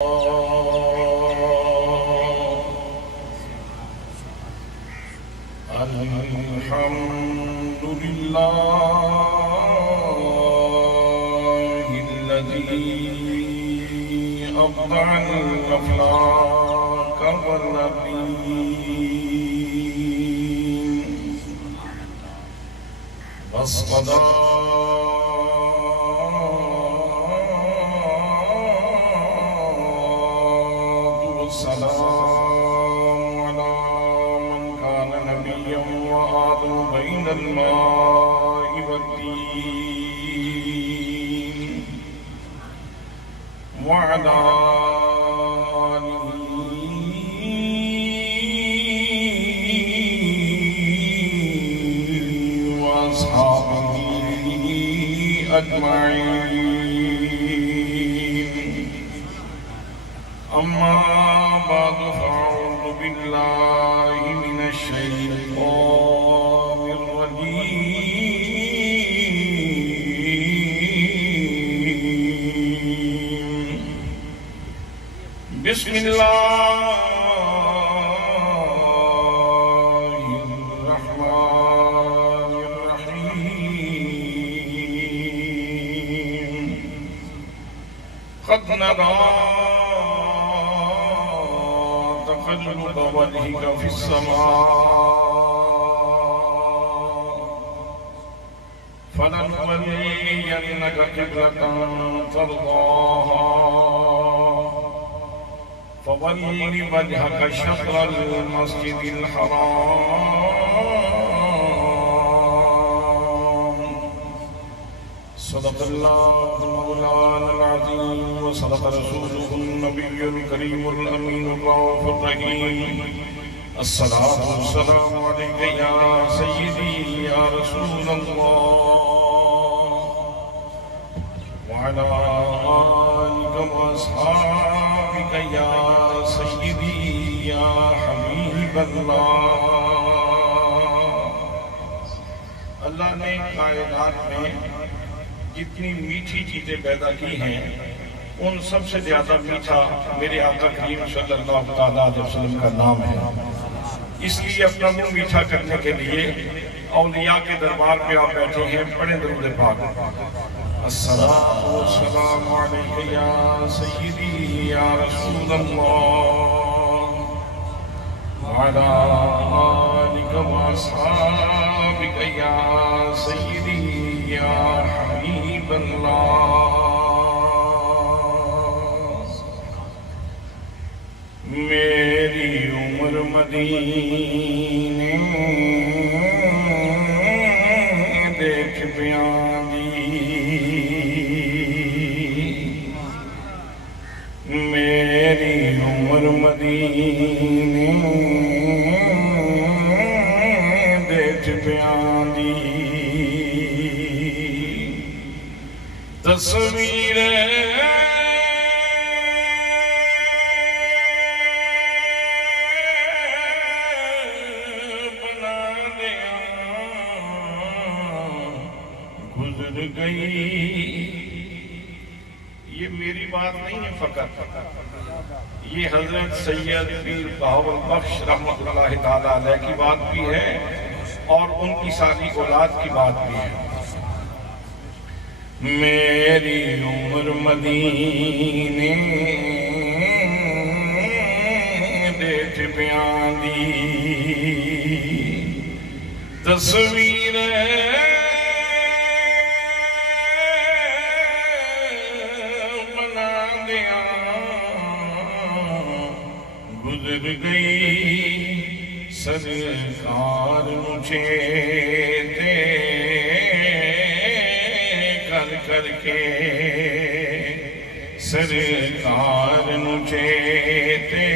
अल्हम्दुलिल्लाहिल्लज़ी अब्दअल अफ़लाक वन्नबीय्यीन वस्सलातु वस्सलामु अला मन कान नबिय्यन व आदम बैनल माइ वत्तीन व अला अम्मा बाद फ़अऊज़ु बिल्लाहि मिनश शैतानिर रजीम बिस्मिल्लाहिर रहमानिर रहीम क़द नरा तक़ल्लुब वजहिक फ़िस्समा फ़लनुवल्लियन्नक क़िब्लतन तर्ज़ाहा फ़वल्लि वजहक शत्रल मस्जिदिल हराम सदक़ल्लाहुल मौलाना अज़ीम व सदक़ रसूलुहुन नबियुल करीमुल अमीनुर रऊफ़ुर रहीम अस्सलातु वस्सलामु अलैका या सय्यदी या रसूलल्लाह व अला आलिका व अस्हाबिका या सय्यदी या हबीबल्लाह। अल्लाह ने कायनात में जितनी मीठी चीजें पैदा की हैं उन सबसे ज्यादा मीठा मेरे आका करीम सल्लल्लाहु अलैहि वसल्लम का नाम है। इसलिए अपना मुंह मीठा करने के लिए औलिया के दरबार पे आप बैठे हैं, पढ़े दुरूद पाक। अस्सलातु वस्सलामु अलैका या सय्यदी या रसूलल्लाह व अला आलिका व अस्हाबिका या सय्यदी या हबीबल्लाह। मेरी उम्र मदीने देख प्यारी, मेरी उम्र मदीने देख प्यारी तस्वीर गई। ये मेरी बात नहीं है फकत, ये हजरत सैयद पीर बहाउल बख्श रहमतुल्लाह ताला अलैह की बात भी है और उनकी सारी औलाद की बात भी है। मेरी उम्र मदीने देख प्यारी तस्वीर गुजर गई। सरकार चेते कर करके, सरकार चेते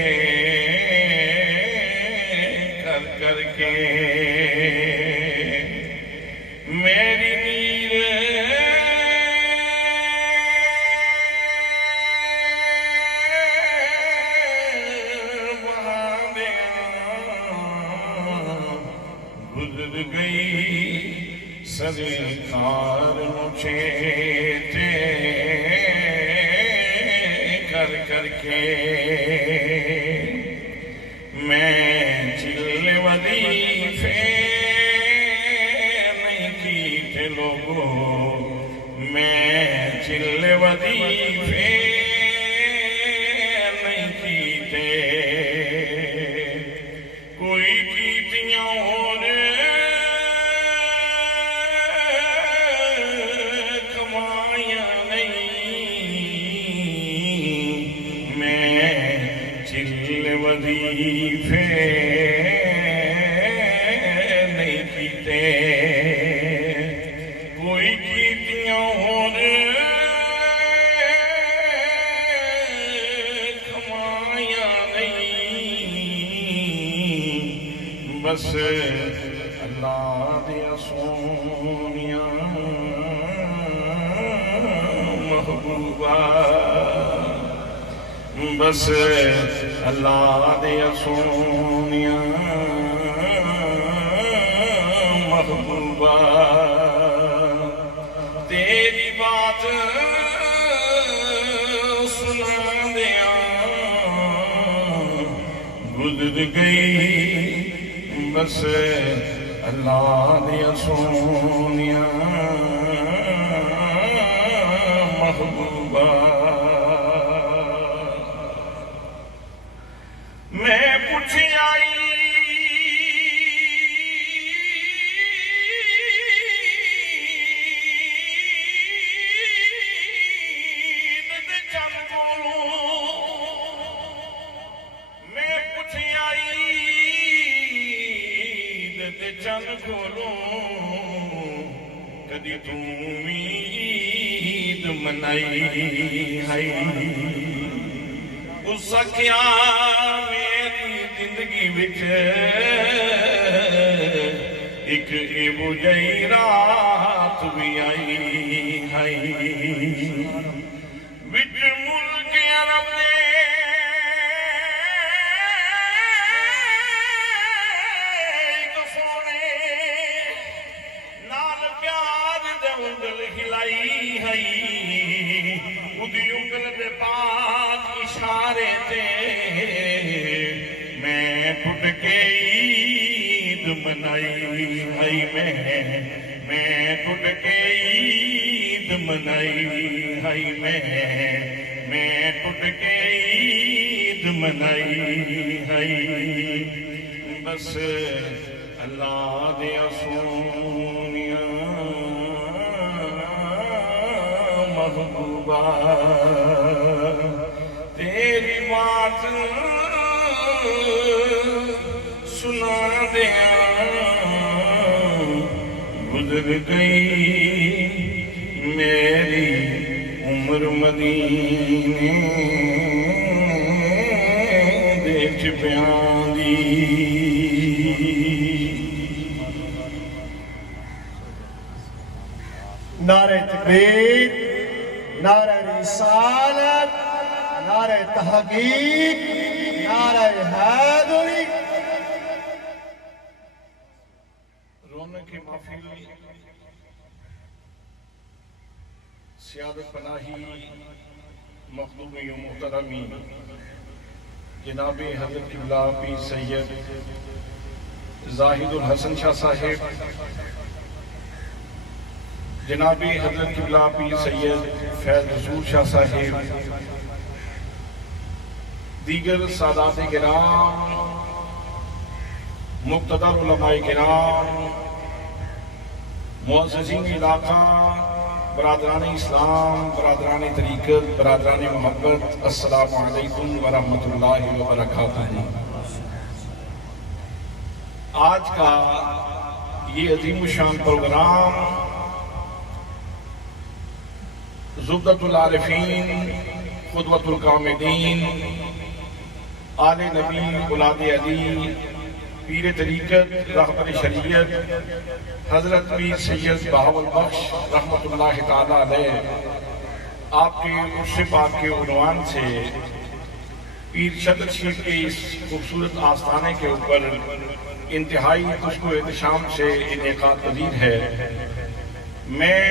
कर करके मेरी नीर गुजर गई। सरकार चेते कर करके मैं चिल्ले वजीफे नहीं कीते लोगो, मैं चिल्ले वजीफे नहीं कीते, कोई कीतियां और कमाया नहीं, मैं चिल्ले वजीफे नहीं कीते, कोई कीतियां और कमाया नहीं, बस अल्लाह दिया सोनिया महबूबा, बस अल्लाह दिया सोनिया महबूबा, तेरी बात सुना दिया गुजर गई, बस अल्लाह दिया सोनिया महबूबा। मैं पूछ आई चल बोलो, मैं पूछ आई चल बोलो, कदी तू ईद मनाई है, उस क्या मेरी जिंदगी विच एक बुझई रात भी आई है, विच मुल्क अरब दे एक सोने नाल प्यार दे उंगल हिलाई है, उदी उंगल दे पाक इशारे ते मैं टुट के ईद मनाई है, मैं टुट के ईद मनाई है, मैं टुट के ईद मनाई है, बस अल्लाह दिया सोनिया महबूबा, तेरी बात सुना दिया गुजर गई मेरी उम्र मदीने देख बयान दी। नारे तकबीर, नारे रिसालत, नारे तहकीक, नारे हैदरी। रौनक की महफिल सियादत पनाही मखदूमी मोहतरमी जनाब हज़रत क़िबला पीर सैयद ज़ाहिदुल हसन शाह साहिब, जनाब हज़रत क़िबला पीर सैयद फैज़ रसूल शाह साहिब, दीगर सादात किराम, मुक़्तदर उलमाए किराम, मुअज़्ज़िज़ीन इलाका, बरादरान इस्लाम, बरादरान तरीक़त, बरादरान मोहब्बत, अस्सलामु अलैकुम व रहमतुल्लाहि व बरकातुहू। आज का ये अज़ीमुश्शान प्रोग्राम ज़ुबदतुल आरिफ़ीन, क़ुदवतुल कामिलीन, आले नबी, औलादे अली, पीर तरीक़त, रहबर शरीयत हज़रत पीर सैयद बहावल बख्श रहमतुल्लाहि ताला अलैह आपके उर्स पाक के उन्वान से पीर शदर शरीफ के इस खूबसूरत आस्थाने के ऊपर इंतहाई खुशबू एहतशाम से इनेकाद पजीर है। मैं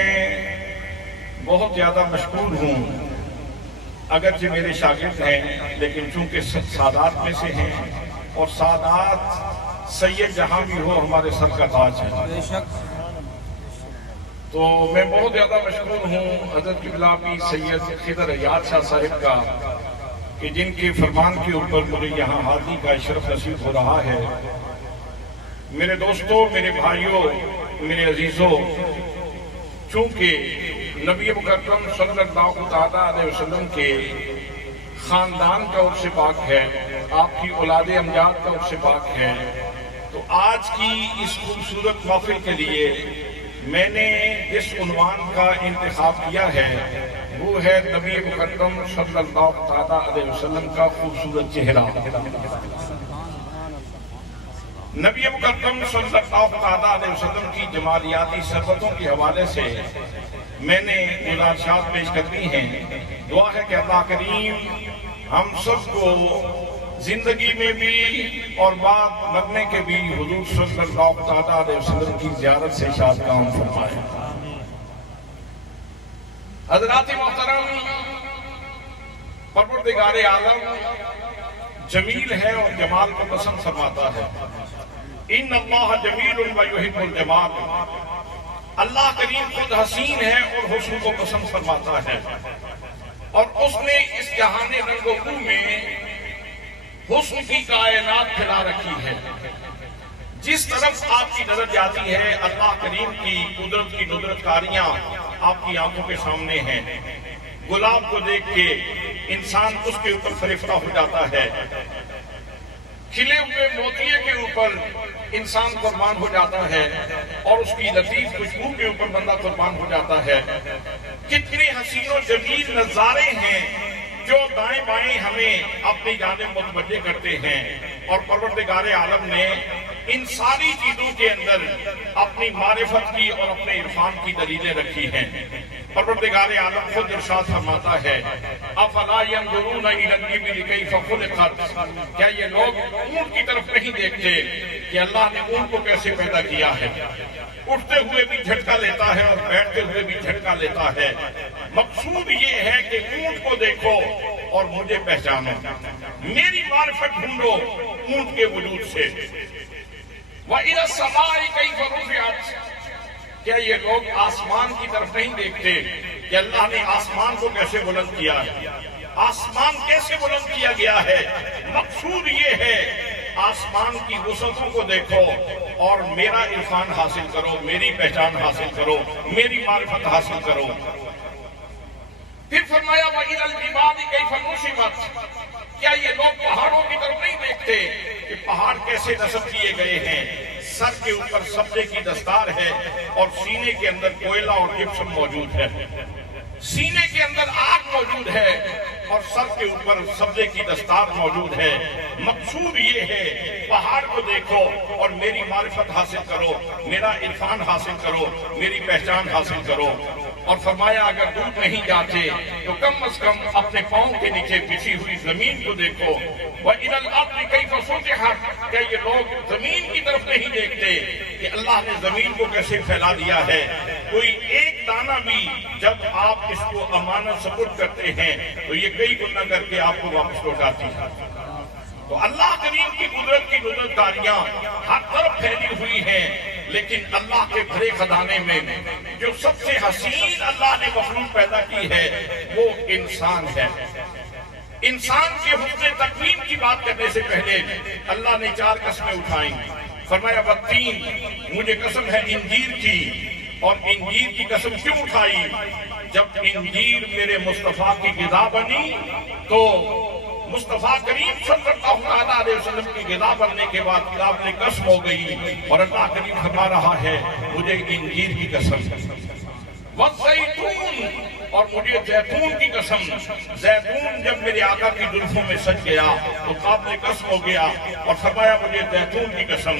बहुत ज़्यादा मशकूर हूँ अगरचे मेरे शागिर्द हैं, लेकिन चूंकि सादात में से हैं और सादात सैयद जहां भी हो हमारे सर का ताज है। तो मैं बहुत ज्यादा मशहूर हूँ हजरत किबलापी सैयद खिदर अयाद शाह साहिब का, कि जिनके फरमान के ऊपर मुझे यहाँ हाजिरी का शरफ नसीब हो रहा है। मेरे दोस्तों, मेरे भाइयों, मेरे अजीजों, चूंकि नबी मुकर्रम सल्लल्लाहु अलैहि वसल्लम के खानदान का उर्स पाक है, आपकी औलाद अमजाद का उर्स पाक है, तो आज की इस खूबसूरत महफिल के लिए मैंने जिस उन्वान का इंतखाब किया है वो है नबी मुकर्रम सल्लल्लाहु अलैहि वसल्लम का खूबसूरत चेहरा। नबी मुकर्रम सल्लल्लाहु अलैहि वसल्लम की जमालियाती सरबतों के हवाले से मैंने गुज़ारिशात पेश करनी है। दुआ है कि अल्लाह करीम हम सबको जिंदगी में भी और बाद मरने के भी हुजूर सल्लल्लाहु अलैहि वसल्लम की ज़ियारत से शाद काम फरमाए। हज़रात मोहतरम, परवरदिगार आलम जमील है और जमाल को पसंद फरमाता है। इन अल्लाह जमील व युहिब्बुल जमाल, अल्लाह करीम खुद हसीन है और हुस्न को पसंद फरमाता है। और उसने इस जहाने रंगों में हुस्न की कायनात फैला रखी है। जिस तरफ आपकी नजर जाती है अल्लाह करीम की कुदरत की नुदरतकारियां आपकी आंखों के सामने हैं। गुलाब को देख के इंसान उसके ऊपर फरिफ्ता हो जाता है, खिले हुए मोतिये के ऊपर इंसान कुर्बान हो जाता है और उसकी लतीफ खुशबू के ऊपर बंदा कुर्बान हो जाता है। कितने हसीनो जमील नजारे हैं जो दाएं बाएं हमें अपनी जानिब मुतवज्जे करते हैं। और परवरदिगार आलम ने इन सारी चीजों के अंदर अपनी मारिफत की और अपने इरफान की दलीलें रखी हैं। परवरदिगार आलम खुद इरशाद फरमाता है, अफला यंजुरूना इलल इबिल कैफ खुलिकत, क्या ये लोग ऊंट की तरफ नहीं देखते कि अल्लाह ने ऊंट को कैसे पैदा किया है। उठते हुए भी झटका लेता है और बैठते हुए भी झटका लेता है। मकसूद ये है कि ऊंट को देखो और मुझे पहचानो, मेरी मारिफत ढूंढो ऊंट के वजूद से। वह इला समाई कैफ रुफिअत, क्या ये लोग आसमान की तरफ नहीं देखते कि अल्लाह ने आसमान को कैसे बुलंद किया है, आसमान कैसे बुलंद किया गया है। मकसूद ये है आसमान की वसअतों को देखो और मेरा इरफान हासिल करो, मेरी पहचान हासिल करो, मेरी मारिफत हासिल करो। फिर फरमाया वइलल जिबाली कैफ नुसिबत, क्या ये लोग पहाड़ों की तरफ नहीं देखते कि पहाड़ कैसे नस्ब किए गए हैं। सर के ऊपर सब्जे की दस्तार है और सीने के अंदर कोयला और जिप्सम मौजूद है। सीने के अंदर आग मौजूद है और सर के ऊपर सब्जे की दस्तार मौजूद है। मकसूद ये है पहाड़ को देखो और मेरी मारिफत हासिल करो, मेरा इरफान हासिल करो, मेरी पहचान हासिल करो। और फरमाया अगर दूर नहीं जाते तो कम अज कम अपने पांव के नीचे बिछी हुई जमीन को देखो। वह इलल अर्ज़ि कैफ सुतिहत, क्या ये लोग जमीन की तरफ नहीं देखते कि अल्लाह ने जमीन को कैसे फैला दिया है। कोई एक दाना भी जब आप इसको अमानत सपुर्द करते हैं तो ये कई गुना करके आपको वापस लौटाती है। तो अल्लाह करीम की कुदरत की नुदरतकारियां हर तरफ फैली हुई हैं, लेकिन अल्लाह के भरे खजाने में जो सबसे हसीन अल्लाह ने मखलूक पैदा की है वो इंसान है। इंसान के हुस्न तकवीम की बात करने से पहले अल्लाह ने 4 कस्में उठाई। फरमाया वत्तीन, मुझे कसम है इंजीर की। और इंजीर की कसम क्यों उठाई? जब इंजीर मेरे मुस्तफा की गिज़ा बनी तो मुस्तफा करीम सल्लल्लाहु अलैहि वसल्लम की गिज़ा बनने के बाद काबिल कसम हो गई। और अल्लाह करीम फरमा रहा है मुझे इंजीर की कसम, वज़ैतून, और मुझे जैतून की कसम। जैतून जब मेरे आका की जुल्फों में सज गया तो काबिल कसम हो गया। और फरमाया मुझे जैतून की कसम।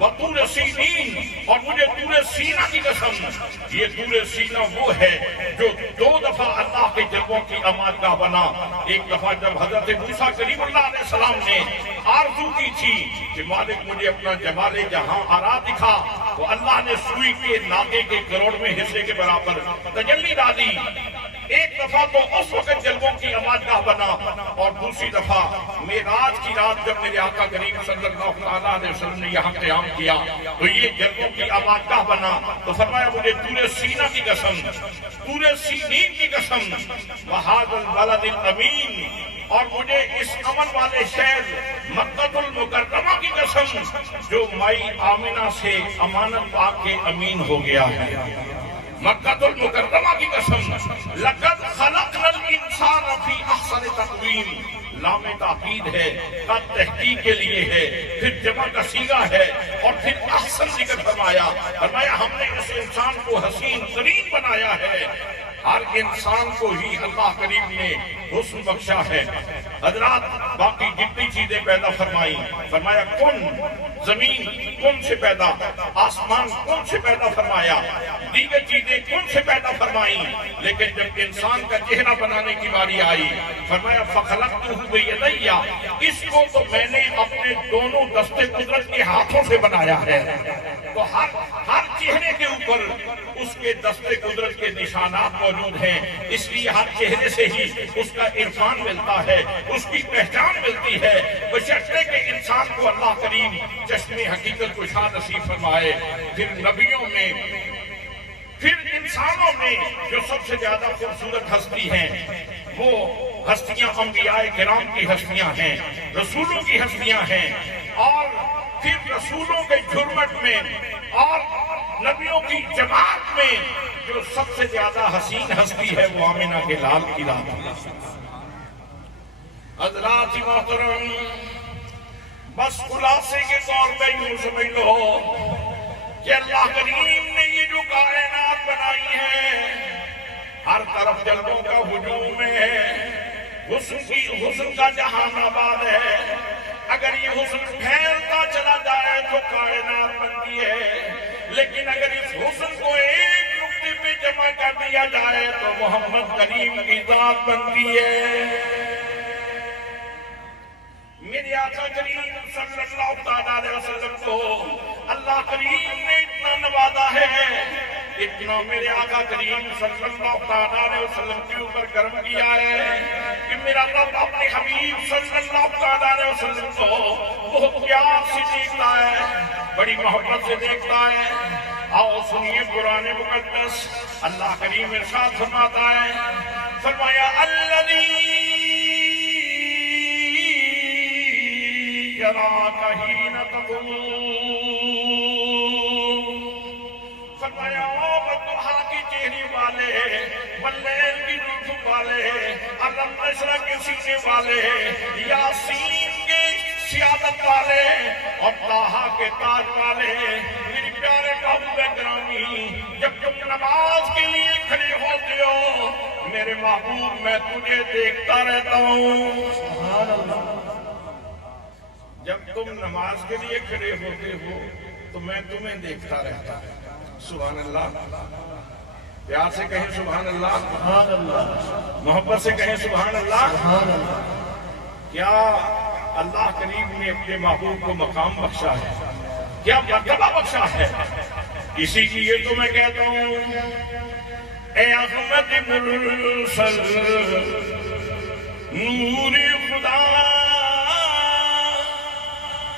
वतूर सीनीन, और मुझे तूर सीना की कसम। ये तूर सीना वो है जो 2 दफा अल्लाह के जलवों की अमादगाह बना। एक दफा जब हजरत मूसा कलीमुल्लाह अलैहिस्सलाम ने आरज़ू की थी कि मालिक मुझे अपना जमाले जहां आरा दिखा, तो अल्लाह ने सुई के नागे के करोड़वें हिस्से के बराबर तजल्ली डाली। एक दफा तो उस वक्त जलवों की आबादगाह बना और दूसरी दफा मेराज की रात जब मेरे आका करीम सल्लल्लाहु अलैहि वसल्लम ने यहाँ क़याम किया तो ये जलवों की आबादगाह बना। तो फरमाया मुझे तूरे सीना की कसम, तूरे सीनीन की कसम, वहादल बलदिल अमीन, और मुझे इस अमन वाले शहर मक्कातुल मुकर्रमा की कसम जो माई आमिना से अमानत पाक के अमीन हो गया है। मक्कातुल मुकर्रमा की कसम, लक़द खलक़नल इंसान फी अहसन तक़वीम, लामे ताकीद है, का तहकीक के लिए है, फिर जमा का सीगा है और फिर अहसन जिक्र फरमाया हमने इस इंसान को हसीन तरीन बनाया है। हर इंसान को ही अल्लाह करीम ने हुस्न बख्शा है। हजरात बाकी जितनी चीजें पैदा फरमाई, फरमाया कौन, जमीन कौन से पैदा, आसमान कौन से पैदा फरमाया, दीगर चीजें कौन से पैदा फरमाई, लेकिन जब इंसान का चेहरा बनाने की बारी आई फरमाया फखलक़तुहु बियदैया, इसको तो मैंने अपने दोनों दस्ते कुदरत के हाथों से बनाया है। तो हर चेहरे के ऊपर उसके दस्ते कुदरत के निशानात मौजूद हैं, इसलिए हर चेहरे से ही उसका इरफान मिलता है, उसकी पहचान मिलती है। बशर्ते के इंसान को अल्लाह करीम चश्मे हकीकत को शान नसीब फरमाए। फिर नबियों में, फिर इंसानों में जो सबसे ज्यादा खूबसूरत हस्ती है वो हस्तियां अंबियाए किराम की हस्तियां हैं, रसूलों की हस्तियां हैं। और फिर रसूलों के झुरमट में और नबियों की जमात में जो सबसे ज्यादा हसीन हस्ती है वो आमिना के लाल की रात। हज़रात मोहतरम, बस खुलासे के तौर पे यूं समझ लो कि अल्लाह करीम ने ये जो कायनात बनाई है हर तरफ जल्दों का हुजूम है, हुस्न का जहान आबाद है। अगर ये हुस्न फैलता चला जाए तो कायनात बनती है, लेकिन अगर इस हुस्न को एक नुक्ते पे जमा कर दिया जाए तो मोहम्मद करीम की जात बनती है। मेरे आका करीम सल्लल्लाहु अलैहि वसल्लम को अल्लाह करीम ने इतना नवाजा है, इतना मेरे आका करीम सल्लल्लाहु अलैहि वसल्लम के ऊपर कर्म किया है कि मेरा रब अपने हबीब सल्लल्लाहु अलैहि वसल्लम को बहुत प्यार से देखता है, बड़ी मोहब्बत से देखता है। आओ सुनिए कुरान मुकद्दस, अल्लाह करीम इरशाद फरमाता है, फरमाया अल्लज़ी यराका हीना तक़ूम, फरमाया ओ बद्दुहा की चेहरे वाले, वल्लैल की जुल्फ़ वाले, अलम नशरा के सीने वाले, यासीन के सियादत वाले और ताहा के ताज वाले, मेरे प्यारे महबूब गिरामी, जब तुम नमाज के लिए खड़े होते हो मेरे महबूब मैं तुझे देखता रहता हूँ। सुभान अल्लाह। जब तुम नमाज के लिए खड़े होते हो तो मैं तुम्हें देखता रहता हूँ। सुभान अल्लाह। प्यार से कहें सुभान अल्लाह, सुभान अल्लाह। मोहब्बत से कहें सुभान अल्लाह, सुभान अल्लाह। क्या अल्लाह करीम ने अपने महबूब को मकाम बख्शा है, क्या मर्तबा बख्शा है। इसी लिए तो मैं कहता हूँ ए अहमद मुरसल नूर खुदा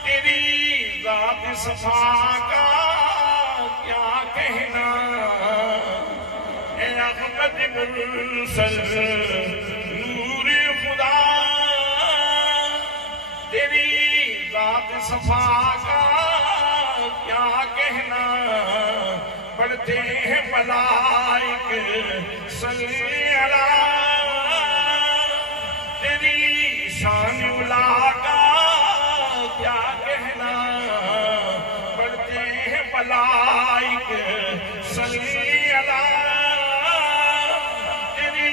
तेरी जात सफा का क्या कहना, ए अहमद मुरसल नूर खुदा तेरी जात सफा का क्या कहना, पढ़ते हैं मलाइक सल्ले अला तेरी शान उला का क्या कहना, पढ़ते हैं मलाइक सल्ले अला तेरी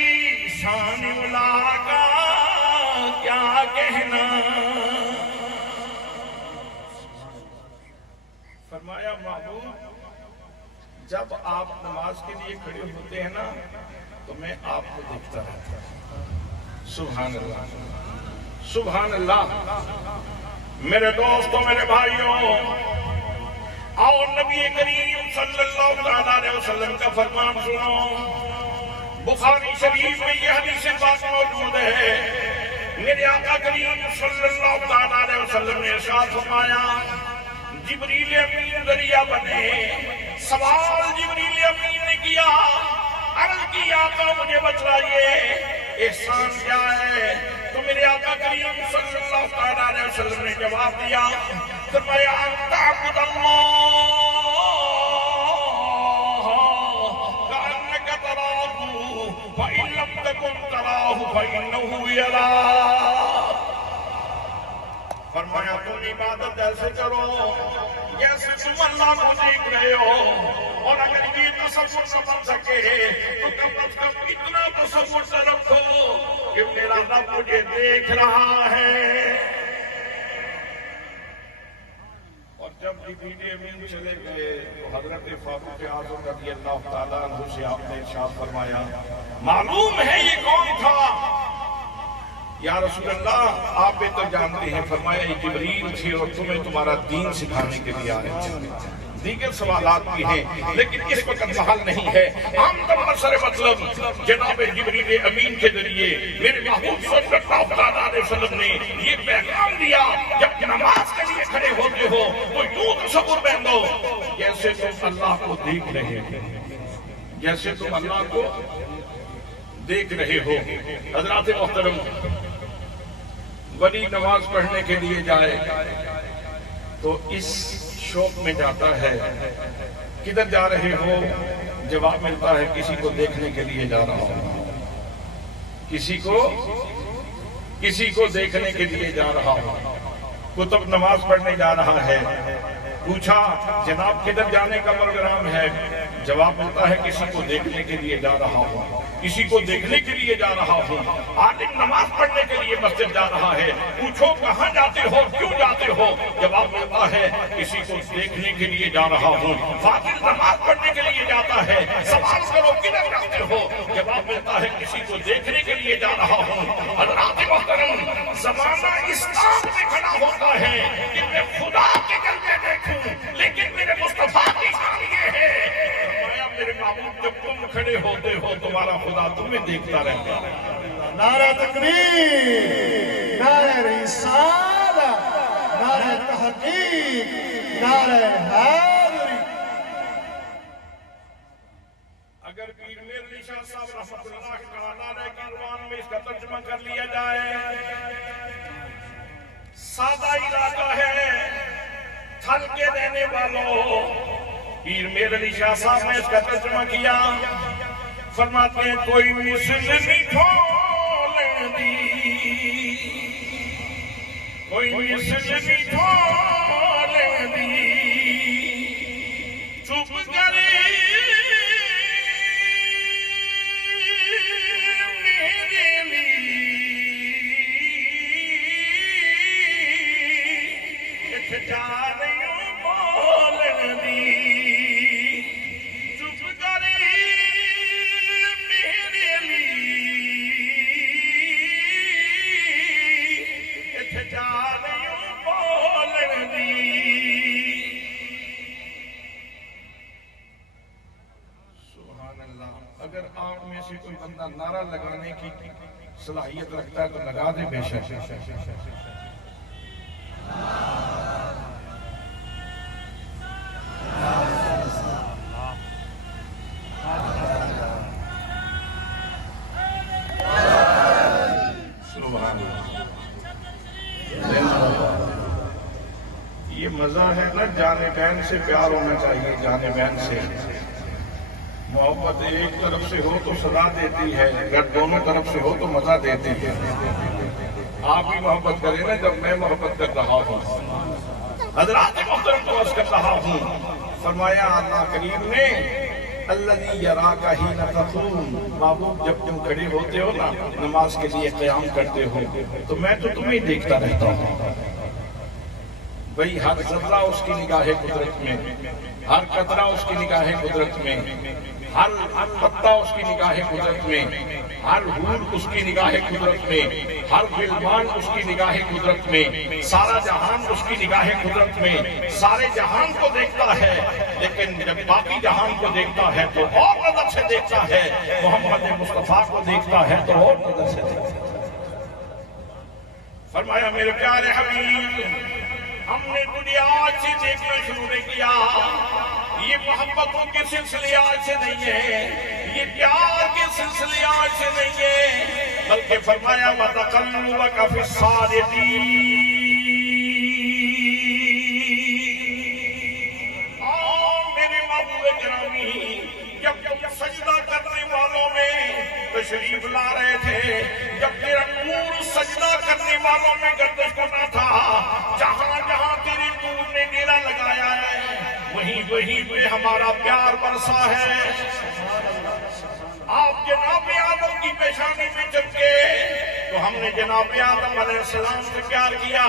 शान उला का क्या कहना। फरमाया महबूब जब आप नमाज के लिए खड़े होते हैं ना तो मैं आपको देखता रहता हूँ। सुभान अल्लाह, सुभान अल्लाह। मेरे दोस्तों, मेरे भाइयों, आओ नबी करीम सल्लल्लाहु अलैहि वसल्लम का फरमान सुनो। बुखारी शरीफ में यह हदीस पाक मौजूद है। मेरे आका करीम सल्लल्लाहु अलैहि वसल्लम ने इरशाद फरमाया, जिब्रील अमीन दरिया बने। सवाल जिब्रील अमीन ने किया, अर्ज की आका मुझे बतलाइए एहसान क्या है? तो मेरे आका करीम सल्लल्लाहु अलैहि वसल्लम ने जवाब दिया, फरमाया फरमाया तुम इबादत ऐसे करो जैसे तुम अल्लाह को देख रहे हो, और अगर ये तसव्वुर न बन सके तो कम अज कम इतना तसव्वुर से रखो कि मेरा रब मुझे देख रहा है। और जब जिब्रील अमीन चले गए तो हजरत फारूक आज़म रज़ियल्लाहु ताला अन्हु से आपने इरशाद फरमाया, मालूम है ये कौन था? या रसूल अल्लाह आप भी तो जानते हैं। फरमाया ये जिब्रील थे और तुम्हें तुम्हारा दीन सिखाने के लिए आए थे। दीगर सवालात भी हैं लेकिन इस वक्त महल नहीं है। आमदम मसर मतलब जनाब जिब्रील अमीन के जरिए मेरे महबूब सल्लल्लाहु अलैहि वसल्लम ने ये पैगाम दिया, जब नमाज के लिए खड़े होते हो तो यूं तसव्वुर बांधो जैसे तुम अल्लाह को देख रहे हो, जैसे तुम अल्लाह को देख रहे हो। हज़रात मोहतरम, वली नमाज पढ़ने के लिए जाए तो इस शौक में जाता है, किधर जा रहे हो? जवाब मिलता है किसी को देखने के लिए जा रहा हूं, किसी को देखने के लिए जा रहा हूं। कुतुब नमाज पढ़ने जा रहा है, पूछा जनाब किधर जाने का प्रोग्राम है? जवाब मिलता है किसी को देखने के लिए जा रहा हूं, किसी को देखने के लिए जा रहा हूं। आलिम नमाज पढ़ने के लिए मस्जिद जा रहा है, पूछो कहां जाते हो, क्यों जाते हो? जवाब मिलता है किसी को देखने के लिए जा रहा हूं। फाजिल नमाज पढ़ने के लिए जाता है, सवाल करो किधर जाते हो? जवाब मिलता है किसी को देखने के लिए जा रहा हूं। हज़रात मोहतरम, जमाना इस काम में खड़ा होता है कि मैं खुदा के जलवे देखूं, लेकिन मेरे मुस्तफा की शान ये है, मेरे महबूब जब तुम खड़े होते हो तुम्हारा खुदा तुम्हें देखता रहता है। नारा तकबीर, नारा रिसालत, नारा तहकीक, नारा हैदरी। अगर पीर मेर निशा साहब रहमतुल्लाह अलैह की ज़ुबान में इसका तर्जुमा कर लिया जाए, सादा इलाका है, थल के रहने वालों। पीर मेर अली शाह साहब ने इसका तर्जुमा किया, फरमाते हैं कोई मिसल मिठो लेंदी, कोई मिसल मिठो लेंदी, चुप करे मेरे लिए इत्थे जा रही हूं बोलदी, अगर आप में से कोई बंदा नारा लगाने की सलाहियत रखता है तो लगा दे बेशक। ये मजा है ना, जाने बहन से प्यार होना चाहिए, जाने बहन से। मोहब्बत एक तरफ से हो तो सदा देती है, अगर दोनों तरफ से हो तो मजा देती है। आप भी मोहब्बत करें ना, जब मैं मोहब्बत कर रहा हूँ, हज़रात मोहतरम को अर्ज़ कर रहा हूँ, फरमाया अल्लाह करीम ने अल्लज़ी यराका हीना तक़ूम, महबूब जब तुम खड़े होते हो ना नमाज के लिए क़याम करते हो तो मैं तो तुम्हें देखता रहता हूँ। भाई हर ज़र्रा उसकी निगाहे कुदरत में, हर कतरा उसकी निगाहे कुदरत में, हर पत्ता उसकी निगाहे कुदरत में। हर हूर उसकी निगाह कुदरत में, हर फिल्मान उसकी निगाह कुदरत में, सारा जहान उसकी निगाह कुदरत में, सारे जहान को देखता है, लेकिन जब बाकी जहान को देखता है तो और नजर से देखता है, मोहम्मद मुस्तफा को देखता है तो और नजर से देखता है। फरमाया मेरे प्यारे हबीब, हमने दुनिया आज से देखना शुरू नहीं किया, ये मोहब्बतों के सिलसिले आज से नहीं है, ये प्यार के सिलसिले आज से नहीं है, बल्कि फरमाया वतक़ल्लुबक फ़िस्साजिदीन, मेरे महबूब गिरामी जब सजदा करने वालों में तशरीफ ला रहे थे, जब तेरा नूर सजदा करने वालों में गर्दिश करना था, जहां जहां तेरे नूर ने डेरा लगाया है वहीं वहीं पे हमारा प्यार बरसा है। आप जनाब आदम की पेशानी में चमके तो हमने जनाब आदम अलैहिस्सलाम से प्यार किया।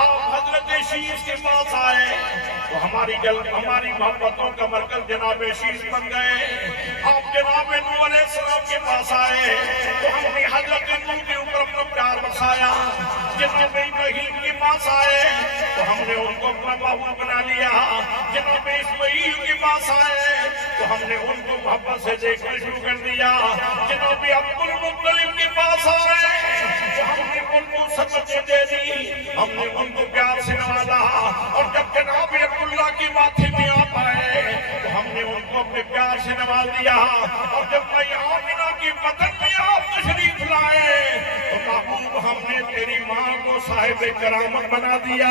आप हजरत शीश के पास आए तो हमारी मोहब्बतों का मरकज जनाब शीश बन गए। आप जनाब नूह अलैहिस्सलाम के पास आए तो हमने हजरत नूह के ऊपर अपना प्यार बरसाया। जनाब इब्राहीम के पास आए तो हमने उनको अपना महबूब बना लिया। जनाब इस्माईल के पास आए तो हमने उनको मोहब्बत से देखना शुरू कर दिया। जनाब अब्दुल मुत्तलिब के पास आए तो हमने उनको समझ दे दी, हमने उनको प्यार से नवाजा। और जब जनाब अब्दुल्ला के माथे में आ पाए तो हमने उनको अपने प्यार से नवाज दिया। और जब आमिना की वतन में आप तशरीफ लाए तो महबूब हमने तेरी माँ को साहिब करामत बना दिया।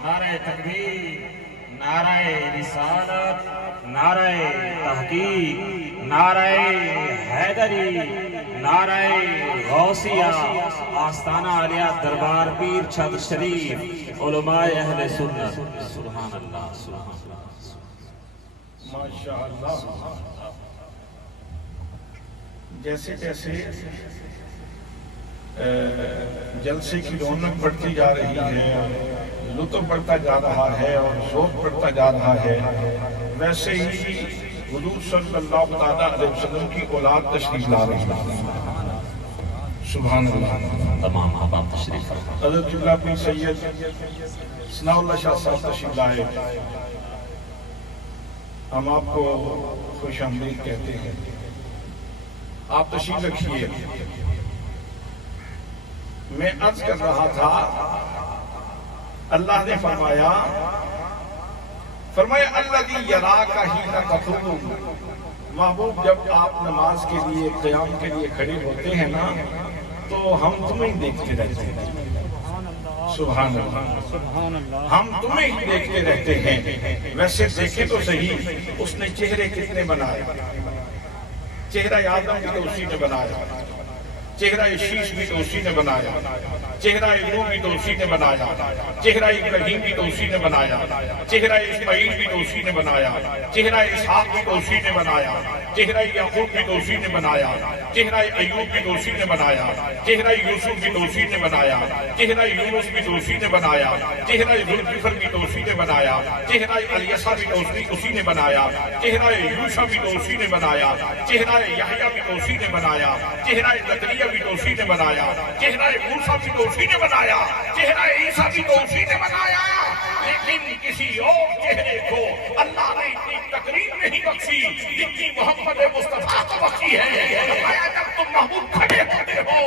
नारे तकबीर, नारे रिसालत, नारे तहकीक, नारे हैदरी, नारे गौसिया, आस्ताना आलिया दरबार पीर छद शरीफ, उलमाए अहले सुन्नत। सुभान अल्लाह, सुभान अल्लाह, माशाअल्लाह। जैसे जैसे जलसे की रौनक बढ़ती जा रही है, लुत्फ बढ़ता जा रहा है और जोर बढ़ता जा रहा है, वैसे ही हुजूर सल्लल्लाहु अलैहि वसल्लम की औलाद तशरीफ ला रही है। सुभान अल्लाह। तमाम अहबाब तशरीफ हज़रत जुल्लापी सैयद सनाउल्लाह शाह साहब तशरीफ लाए। हम आपको खुशामदीद कहते हैं। आप तशरीफ रखिए। मैं अर्ज कर रहा था, अल्लाह ने फरमाया अल्लज़ी यराका हीना तक़ूम। महबूब जब आप नमाज के लिए क़याम के लिए खड़े होते हैं ना तो हम तुम्हें देखते रहते हैं। सुभान अल्लाह, हम तुम्हें ही देखते रहते हैं। वैसे देखे तो सही, उसने चेहरे कितने बनाए। चेहरा आदम भी तो उसी ने बनाया, चेहरा शीश भी तो उसी ने बनाया, चेहरा नूह भी तो उसी ने बनाया, चेहरा इब्राहीम भी तो उसी ने बनाया, चेहरा इस्माईल भी तो उसी ने बनाया, चेहरा इसहाक भी तो उसी ने बनाया, चेहरा याकूब भी तो उसी ने बनाया, चेहरा अय्यूब भी तो उसी ने बनाया, चेहरा यूसुफ भी तो उसी ने बनाया, चेहरा यूनुस भी तो उसी ने बनाया, चेहरा जुल्किफल भी तो उसी ने बनाया, चेहरा अलियसा भी तो उसी ने बनाया, चेहरा यूशा भी तो उसी ने बनाया, चेहरा यहया भी तो उसी ने बनाया, चेहरा ज़करिया भी तो उसी ने बनाया, चेहरा मूसा भी तो उसी ने बनाया, चेहरा ईसा भी तो उसी ने बनाया। लेकिन किसी और चेहरे को अल्लाह ने इतनी तकरीम नहीं बख्शी जितनी मोहम्मद मुस्तफा को बख्शी है। जब तुम महबूब खड़े होते हो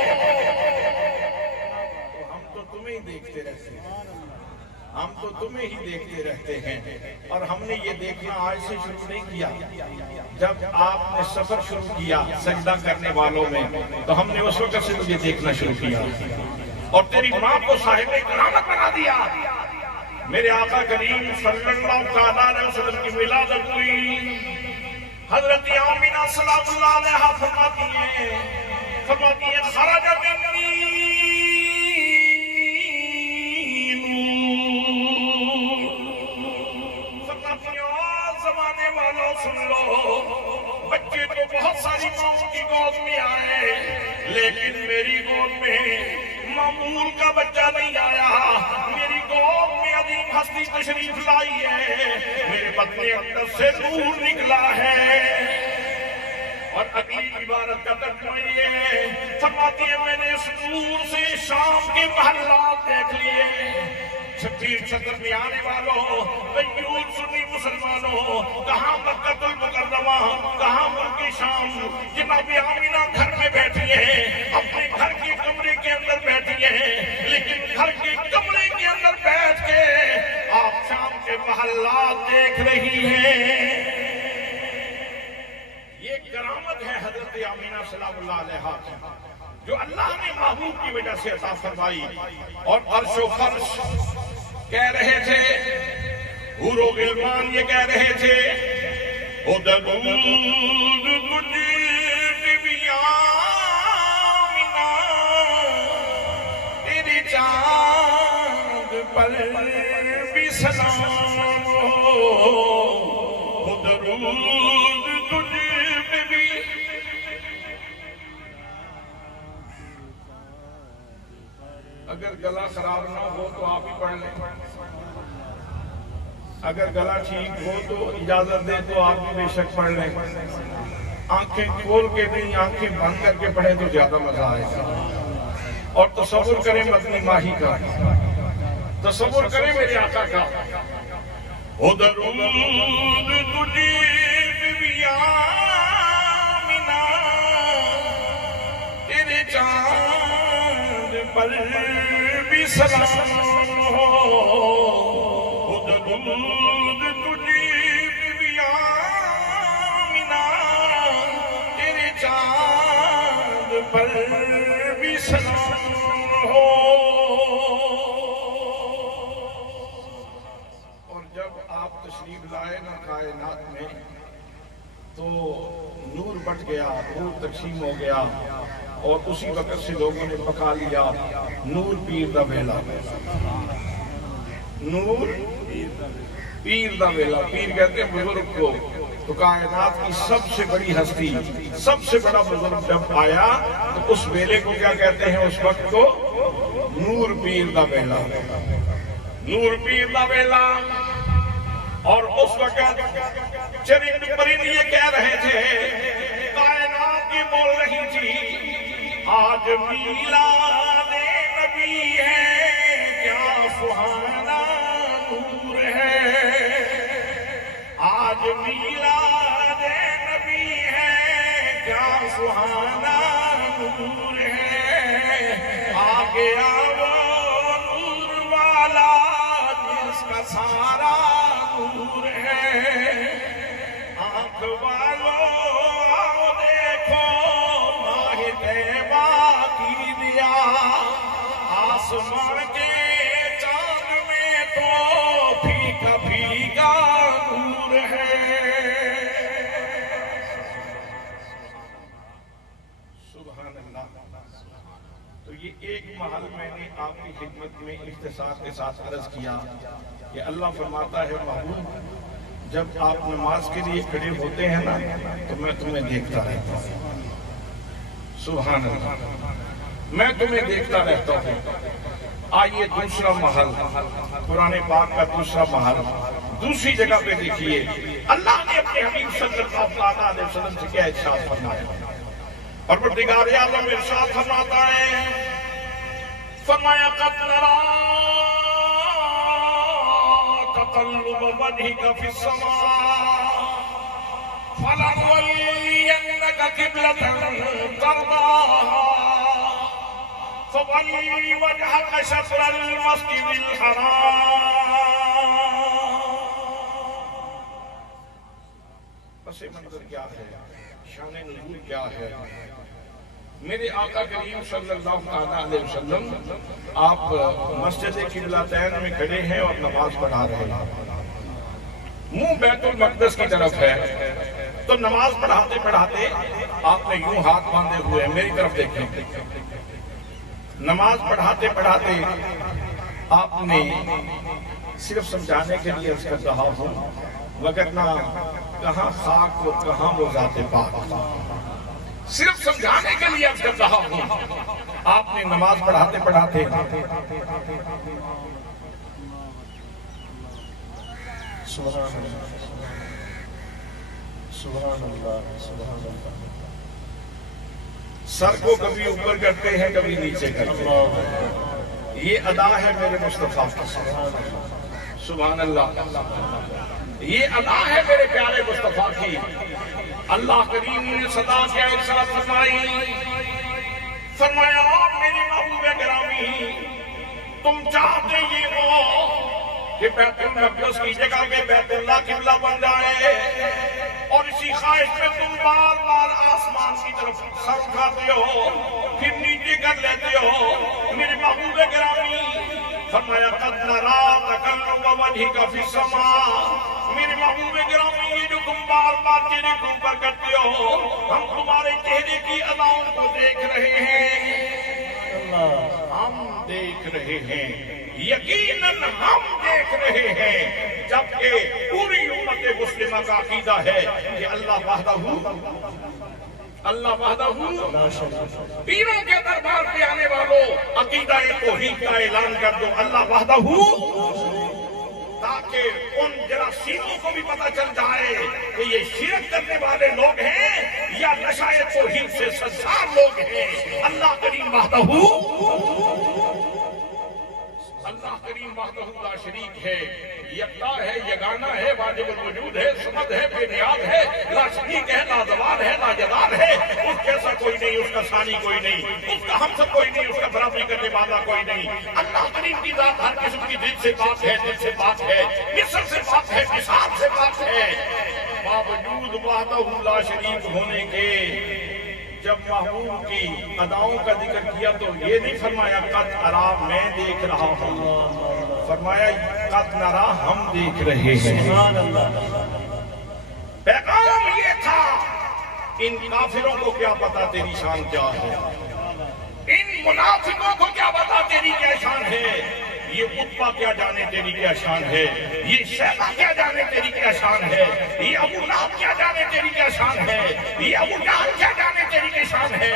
तो हम तो तुम्हें ही देखते रहते हैं, हम तो तुम्हें ही देखते रहते हैं। और हमने ये देखना आज से शुरू नहीं किया। जब आपने सफर शुरू किया सजदा करने वालों में तो हमने उस वक्त से तुझे देखना शुरू किया और तेरी माँ को साहिब करामत बना दिया। मेरे आका करीम सल्लल्लाहु अलैहि वसल्लम की विलादत हुई। हजरत आमिना सलामुल्लाह अलैहा फरमाती हैं खरजत मिन्नी जमाने वालों सुन लो, बच्चे तो बहुत सारी माओ की गोद में आए, लेकिन मेरी गोद में मामूल का बच्चा नहीं आया। मेरी गोद में अजीम हस्ती तशरीफ लाई है। मेरे बदले अंदर से नूर निकला है। और अगली इबारत का तर्जुमा ये है, फरमाती है मैंने इस दूर से शाम के महल्लात देख लिए, शबीर सदर में आने वालों, मयूर सुन्नी मुसलमानों, कहाँ मक्कातुल मुकर्रमा, कहाँ मुल्क शाम, जनाबी आमिना घर में बैठी है, अपने घर के कमरे के अंदर बैठी है, लेकिन घर के कमरे के अंदर बैठ के आप शाम के महल्लात देख रही हैं। ये करामत है हजरत आमीना सलामुल्लाह अलैहा की, जो अल्लाह ने महबूब की वजह से अता फरमाई। और अर्शो फर्श कह रहे थे, हूरो गिलमान ये कह रहे थे, ओ दरूद तुझे बीबी आमीना, तेरे चांद पर भी सलाम हो, ओ दरूद तुझे बीबी। अगर गला खराब ना हो तो आप ही पढ़ लें, अगर गला ठीक हो तो इजाजत दे तो आप भी बेशक पढ़ लें। आंखें खोल के नहीं, आंखें बंद करके पढ़े तो ज्यादा मजा आएगा। और तसव्वुर करें मदनी माही का, तसव्वुर करें मेरे आका का। ओ दरूद तुझे बीबी आमीना, तेरे चांद पर भी सलाम हो, ओ दरूद तुझे बीबी आमीना, तेरे चांद पर भी सलाम हो। और जब आप तशरीफ लाए ना कायनात में तो नूर बट गया, नूर तकसीम हो गया, और उसी वक्त से लोगों ने पका लिया नूर पीर दा वेला। नूर पीर दा वेला, पीर कहते हैं बुजुर्ग को। तो कायनात की सबसे बड़ी हस्ती, सबसे बड़ा बुजुर्ग जब आया तो उस वेले को क्या कहते हैं, उस वक्त को नूर पीर दा वेला, नूर पीर दा वेला। और उस वक्त चरिंद परिंद ये कह रहे थे, कायनात की बोल रही थी, आज मीलादे नबी है, क्या सुहाना नूर है, आज मीलादे नबी है, क्या सुहाना नूर है, आगे आओ नूर वाला जिसका सारा नूर है, आंख वालों आओ देखो माहे तैबा की दिया, आसमान के चांद में तो फीका फीका नूर है। सुभान अल्लाह। तो ये एक महल मैंने आपकी खिदमत में इख्तिसार के साथ अर्ज किया कि अल्लाह फरमाता है, महबूब जब आप नमाज के लिए खड़े होते हैं ना तो मैं तुम्हें देखता रहता हूँ। सुभान अल्लाह, मैं तुम्हें देखता रहता हूँ। आइए दूसरा महल, कुरान पाक का दूसरा महल, दूसरी जगह पे देखिए अल्लाह ने अपने हबीब सल्लल्लाहु अलैहि वसल्लम से क्या इरशाद फरमाया। और परवरदिगार आलम इरशाद फरमाता है, फरमाया क़द नरा तक़ल्लुब वजहिका फ़िस्समा फलनुवल्लियन्नका क़िबलतन तर्दाहा फवल्लि वजहका शत्रल मस्जिदिल हराम। पस मंज़र क्या है, शान नुज़ूल क्या है। मेरे आका करीम सल्लल्लाहु अलैहि वसल्लम आप मस्जिद किबलतैन में खड़े हैं और नमाज पढ़ा रहे हैं, मुंह बैतुल मक़दस की तरफ है। तो नमाज पढ़ाते पढ़ाते आपने यूं हाथ बांधे हुए मेरी तरफ देखें, नमाज पढ़ाते पढ़ाते आपने सिर्फ समझाने के लिए अर्ज कर रहा हूं, वगरना कहां खाक और कहां वो ज़ाते पाक, सिर्फ समझाने के लिए अर्ज कर रहा हूं। आपने नमाज पढ़ाते पढ़ाते सुभान अल्लाह, सुभान अल्लाह, सुभान अल्लाह। सर को कभी ऊपर करते हैं कभी नीचे करते हैं। ये अदा है मेरे मुस्तफा की, सुभान अल्लाह। ये अदा है मेरे प्यारे मुस्तफा की। अल्लाह करीम ने सदा क्या इरशाद फरमाई, फरमाया मेरे महबूब गिरामी, तुम चाहते ये हो कि बैतुल मक़दस की जगह पे बैतुल्लाह किबला बन जाए, और इसी ख्वाहिश में तुम बार बार आसमान की तरफ सर उठाते हो फिर नीचे कर लेते हो। मेरे महबूब गिरामी फरमाया कद नरा तकल्लुब वजहिका फिस समा, मेरे महबूब गिरामी ये जो तुम बार बार चेहरे के ऊपर करते हो, हम तुम्हारे चेहरे की अदाओं को देख रहे हैं, हम देख रहे हैं, यकीनन हम देख रहे हैं। जबकि पूरी उम्मत मुस्लिमा का अकीदा है कि अल्लाह वहदहू, अल्लाह वहदहू। पीरों के दरबार पे आने वालों अकीदा तौहीद का ऐलान कर दो, अल्लाह वहदहू, ताकि उन जरासीमों को भी पता चल जाए कि ये शिरक करने वाले लोग हैं या नशाए तौहीद से सज्जाद लोग हैं। अल्लाह करीम वहदहू, अल्लाह करीम वहदहू ला शरीक है, यकता है, यगाना है, वाजिबुल वजूद है, समद है, बेनियाज है, ला शरीक है, लाजवाल है, लाजदार है। उस जैसा कोई नहीं, उसका सानी कोई नहीं, उसका हमसब कोई नहीं, उसका बराबरी करने वाला कोई नहीं। अल्लाह करीम की जात हर किस्म की दिल से बात है, दिल से बात है, मिसल से बात है, मिसाल से बात है। बावजूद वहदहू ला शरीक होने के जब महबूब की अदाओं का जिक्र किया तो ये नहीं फरमाया कद अरा मैं देख रहा हूँ, फरमाया कद नरा हम देख रहे हैं। पैगाम ये था, इन काफिरों को क्या पता तेरी शान क्या है, इन मुनाफिकों को क्या पता तेरी क्या शान है, ये उत्पा क्या जाने तेरी क्या शान है, ये शैबा क्या जाने तेरी क्या शान है, ये अबू लहब क्या जाने तेरी क्या शान है, ये अबू जहल क्या जाने तेरी क्या शान है,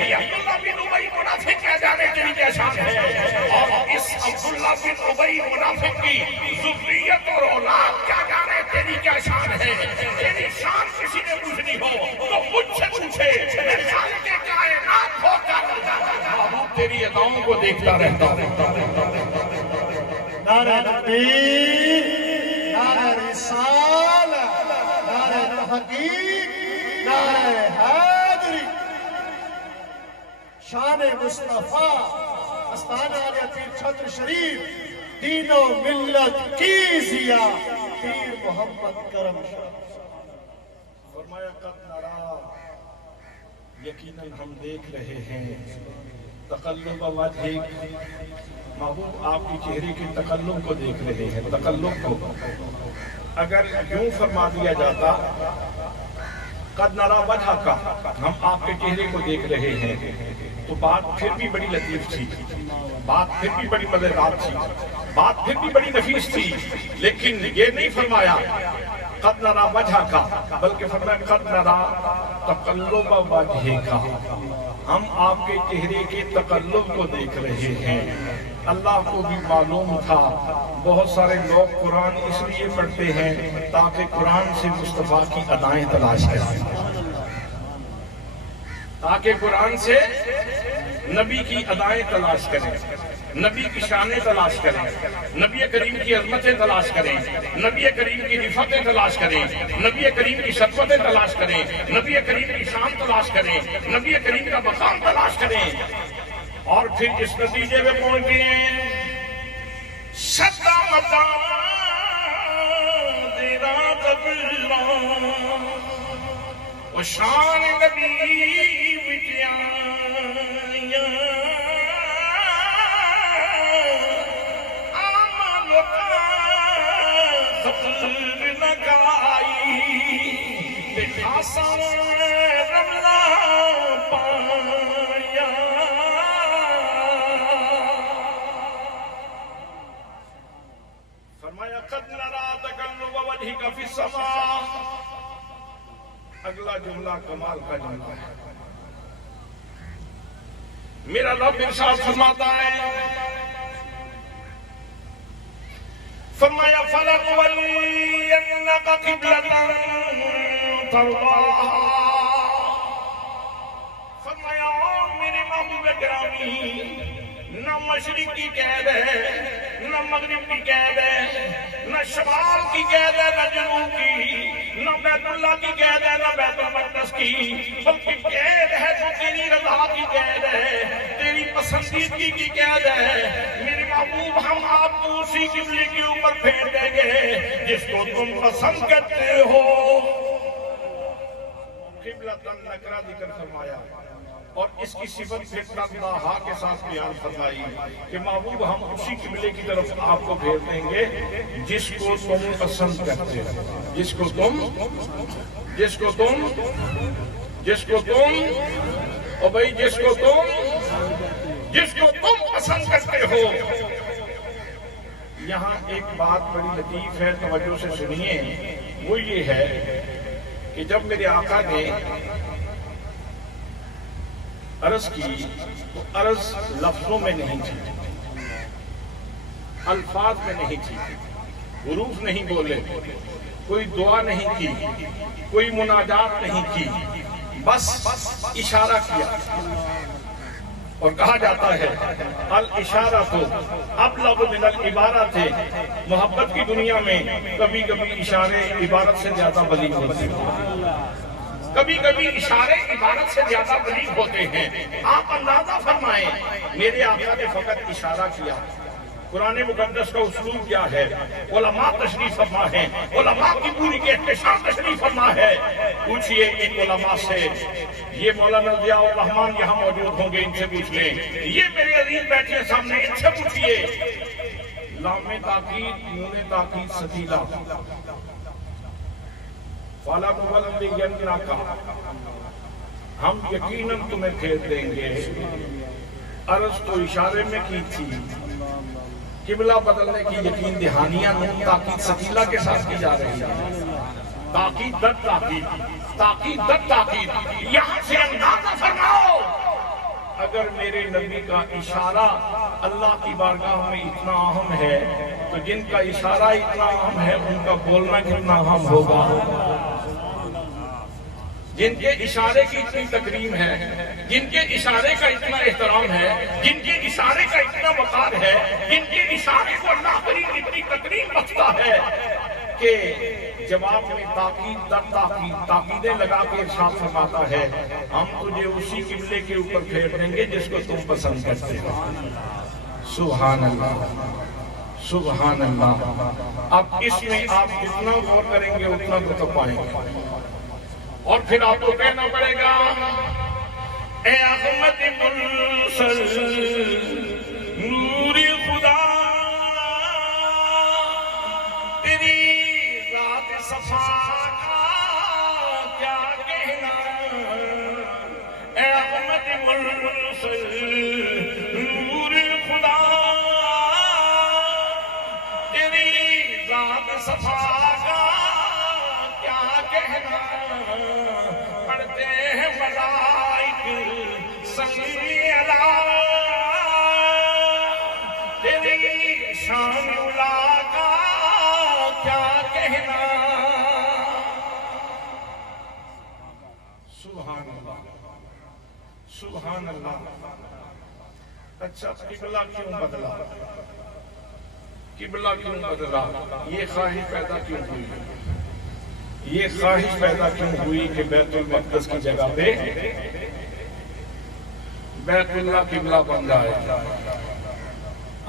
ये अब्दुल्ला बिन उबई मुनाफिक क्या जाने तेरी क्या शान है। और इस अब्दुल्ला बिन उबई मुनाफिक की ज़ुर्रियत और औलाद क्या जाने तेरी क्या शान है। तेरी शान किसी ने पूछनी हो तो मुझसे पूछे, मैं खालिक़े कायनात होकर महबूब तेरी अदाओं को देखता रहता हूं। नारे तकबीर, नारे रिसालत, नारे तहकीक, नारे हैदरी। शान मुस्तफा आस्ताना आले पीर छत्र शरीफ, दीनो मिल्लत की जिया, पीर मोहम्मद करम शाह। फरमाया कद नरा, यकीनन हम देख रहे हैं, तकल्लुब वजहिक, महबूब आपके चेहरे के तकल्लुब को देख रहे हैं, तकल्लुब को। अगर यूं फरमा दिया जाता कद नरा वजह का, हम आपके चेहरे को देख रहे हैं, तो बात फिर भी बड़ी लतीफ थी, बात फिर भी बड़ी मजेदार थी, बात फिर भी बड़ी नफीस थी। लेकिन ये नहीं फरमाया कद नरा वजह का, बल्कि फरमाया कद नरा तकल्लुब वजहिका, हम आपके चेहरे के तकल्लुब को देख रहे हैं। अल्लाह को भी मालूम था बहुत सारे लोग कुरान इसलिए पढ़ते हैं ताकि कुरान से मुस्तफा की अदाएं तलाश करें, ताकि कुरान से नबी की अदाएं तलाश करें, नबी की शानें तलाश करें, नबी करीम की अज़मतें तलाश करें, नबी करीम की रिफ़तें तलाश करें, नबी करीम की शफ़क़तें तलाश करें, नबी करीम की शान तलाश करें, नबी करीम का मकाम तलाश करें। और फिर इस नतीजे में पहुंचे सदा मता तेरा तबला वो शान नबी बिटिया रमला पाया। फरमाया कद नरा तकल्लुब वजहिका फिस समा। अगला जुमला कमाल का जुमला है। मेरा रब इरशाद फरमाता है, फरमाया फलनुवल्लियन्नका क़िबलतन तर्दाहा। फरमाया गिरामी, न मशरिक की कैद है, न मगरिब की कैद है, न शमाल की कैद है, न जनूब की, न बैतुल्लाह की कैद है, न बैतुल मक़दस की, बल्कि कैद है तो तेरी रज़ा की कैद है, तेरी पसंदीदगी की कैद है। मेरे महबूब, हम आपको उसी किबले के ऊपर फेर देंगे जिसको तुम पसंद करते हो। किबलतन नकरा जिक्र फरमाया और इसकी सिफत फिर तकवा के साथ बयान फरमाई कि महबूब, हम उसी किबले की तरफ आपको भेज देंगे जिसको तुम पसंद करते हो, जिसको तुम और भाई जिसको तुम पसंद करते हो। यहाँ एक बात बड़ी लतीफ है, तवज्जो से सुनिए। वो ये है कि जब मेरे आका ने अर्ज की तो अर्ज लफ्जों में नहीं थी, अल्फाज में नहीं थी, हुरूफ नहीं बोले, कोई दुआ नहीं की, कोई मुनाजात नहीं की, बस इशारा किया। और कहा जाता है अल इशारा तो अब लब मिनल इबारत है। मोहब्बत की दुनिया में कभी कभी इशारे इबारत से ज्यादा बलीग होते हैं, कभी कभी इशारे इबारत से ज्यादा बलीग होते हैं। आप अंदाजा फरमाएं, मेरे आका ने फकत इशारा किया। कुरान मुकद्दस का उस्लूब क्या है? उलमा तशरीफ फरमा है, उलमा की पूरी कहकशां तशरीफ फरमा है। पूछिए इन उलमा से, ये मौलाना ज़ियाउर रहमान यहाँ मौजूद होंगे, इनसे पूछ लें। ये मेरे अजीज बैठे सामने, इनसे पूछिए। लामे ताकीद, नूने ताकीद सतीला, वाला मुबल्लिगन्ना का, हम यकीनन तुम्हें भेज देंगे। अर्ज तो इशारे में की थी, किबला बदलने की यकीन दहानियां ताकीद सकीला के साथ की जा रही है। ताकीद दर ताकीद, ताकीद दर ताकीद। यहां से अंदाजा फरमाओ, अगर मेरे नबी का इशारा अल्लाह की बारगाह में इतना अहम है तो जिनका इशारा इतना अहम है उनका बोलना कितना अहम होगा। जिनके इशारे की इतनी तकरीम है, जिनके इशारे का इतना एहतराम है, जिनके इशारे का इतना वकार है, जिनके इशारे को अल्लाह करीम इतनी तकरीम बख्शता है कि जवाब में ताकीद दर ताकीद, ताकीदें लगा के इरशाद फरमाता है, हम तुझे उसी किबले के ऊपर फेर देंगे जिसको तुम पसंद करते हो। सुभान अल्लाह, सुभान अल्लाह। अब इसमें आप जितना गौर करेंगे उतना तो पाएंगे। और फिर आपको कहना पड़ेगा, ए अहमद मुरसल नूरी खुदा, तेरी रात सफा का क्या कहना। ए अहमद मुरसल नूरी खुदा, तेरी रात सफा का क्या कहना। पढ़ते हैं मलाइक सल्ली अला, तेरी शान उला का क्या कहना। सुभान अल्लाह, सुभान अल्लाह। अच्छा, किबला क्यों बदला? किबला क्यों बदला? ये ख्वाहिश पैदा क्यों हुई? ये ख्वाहिश पैदा क्यों हुई कि बैतुल मक़दस की जगह पे बैतुल्लाह किबला बन जाए?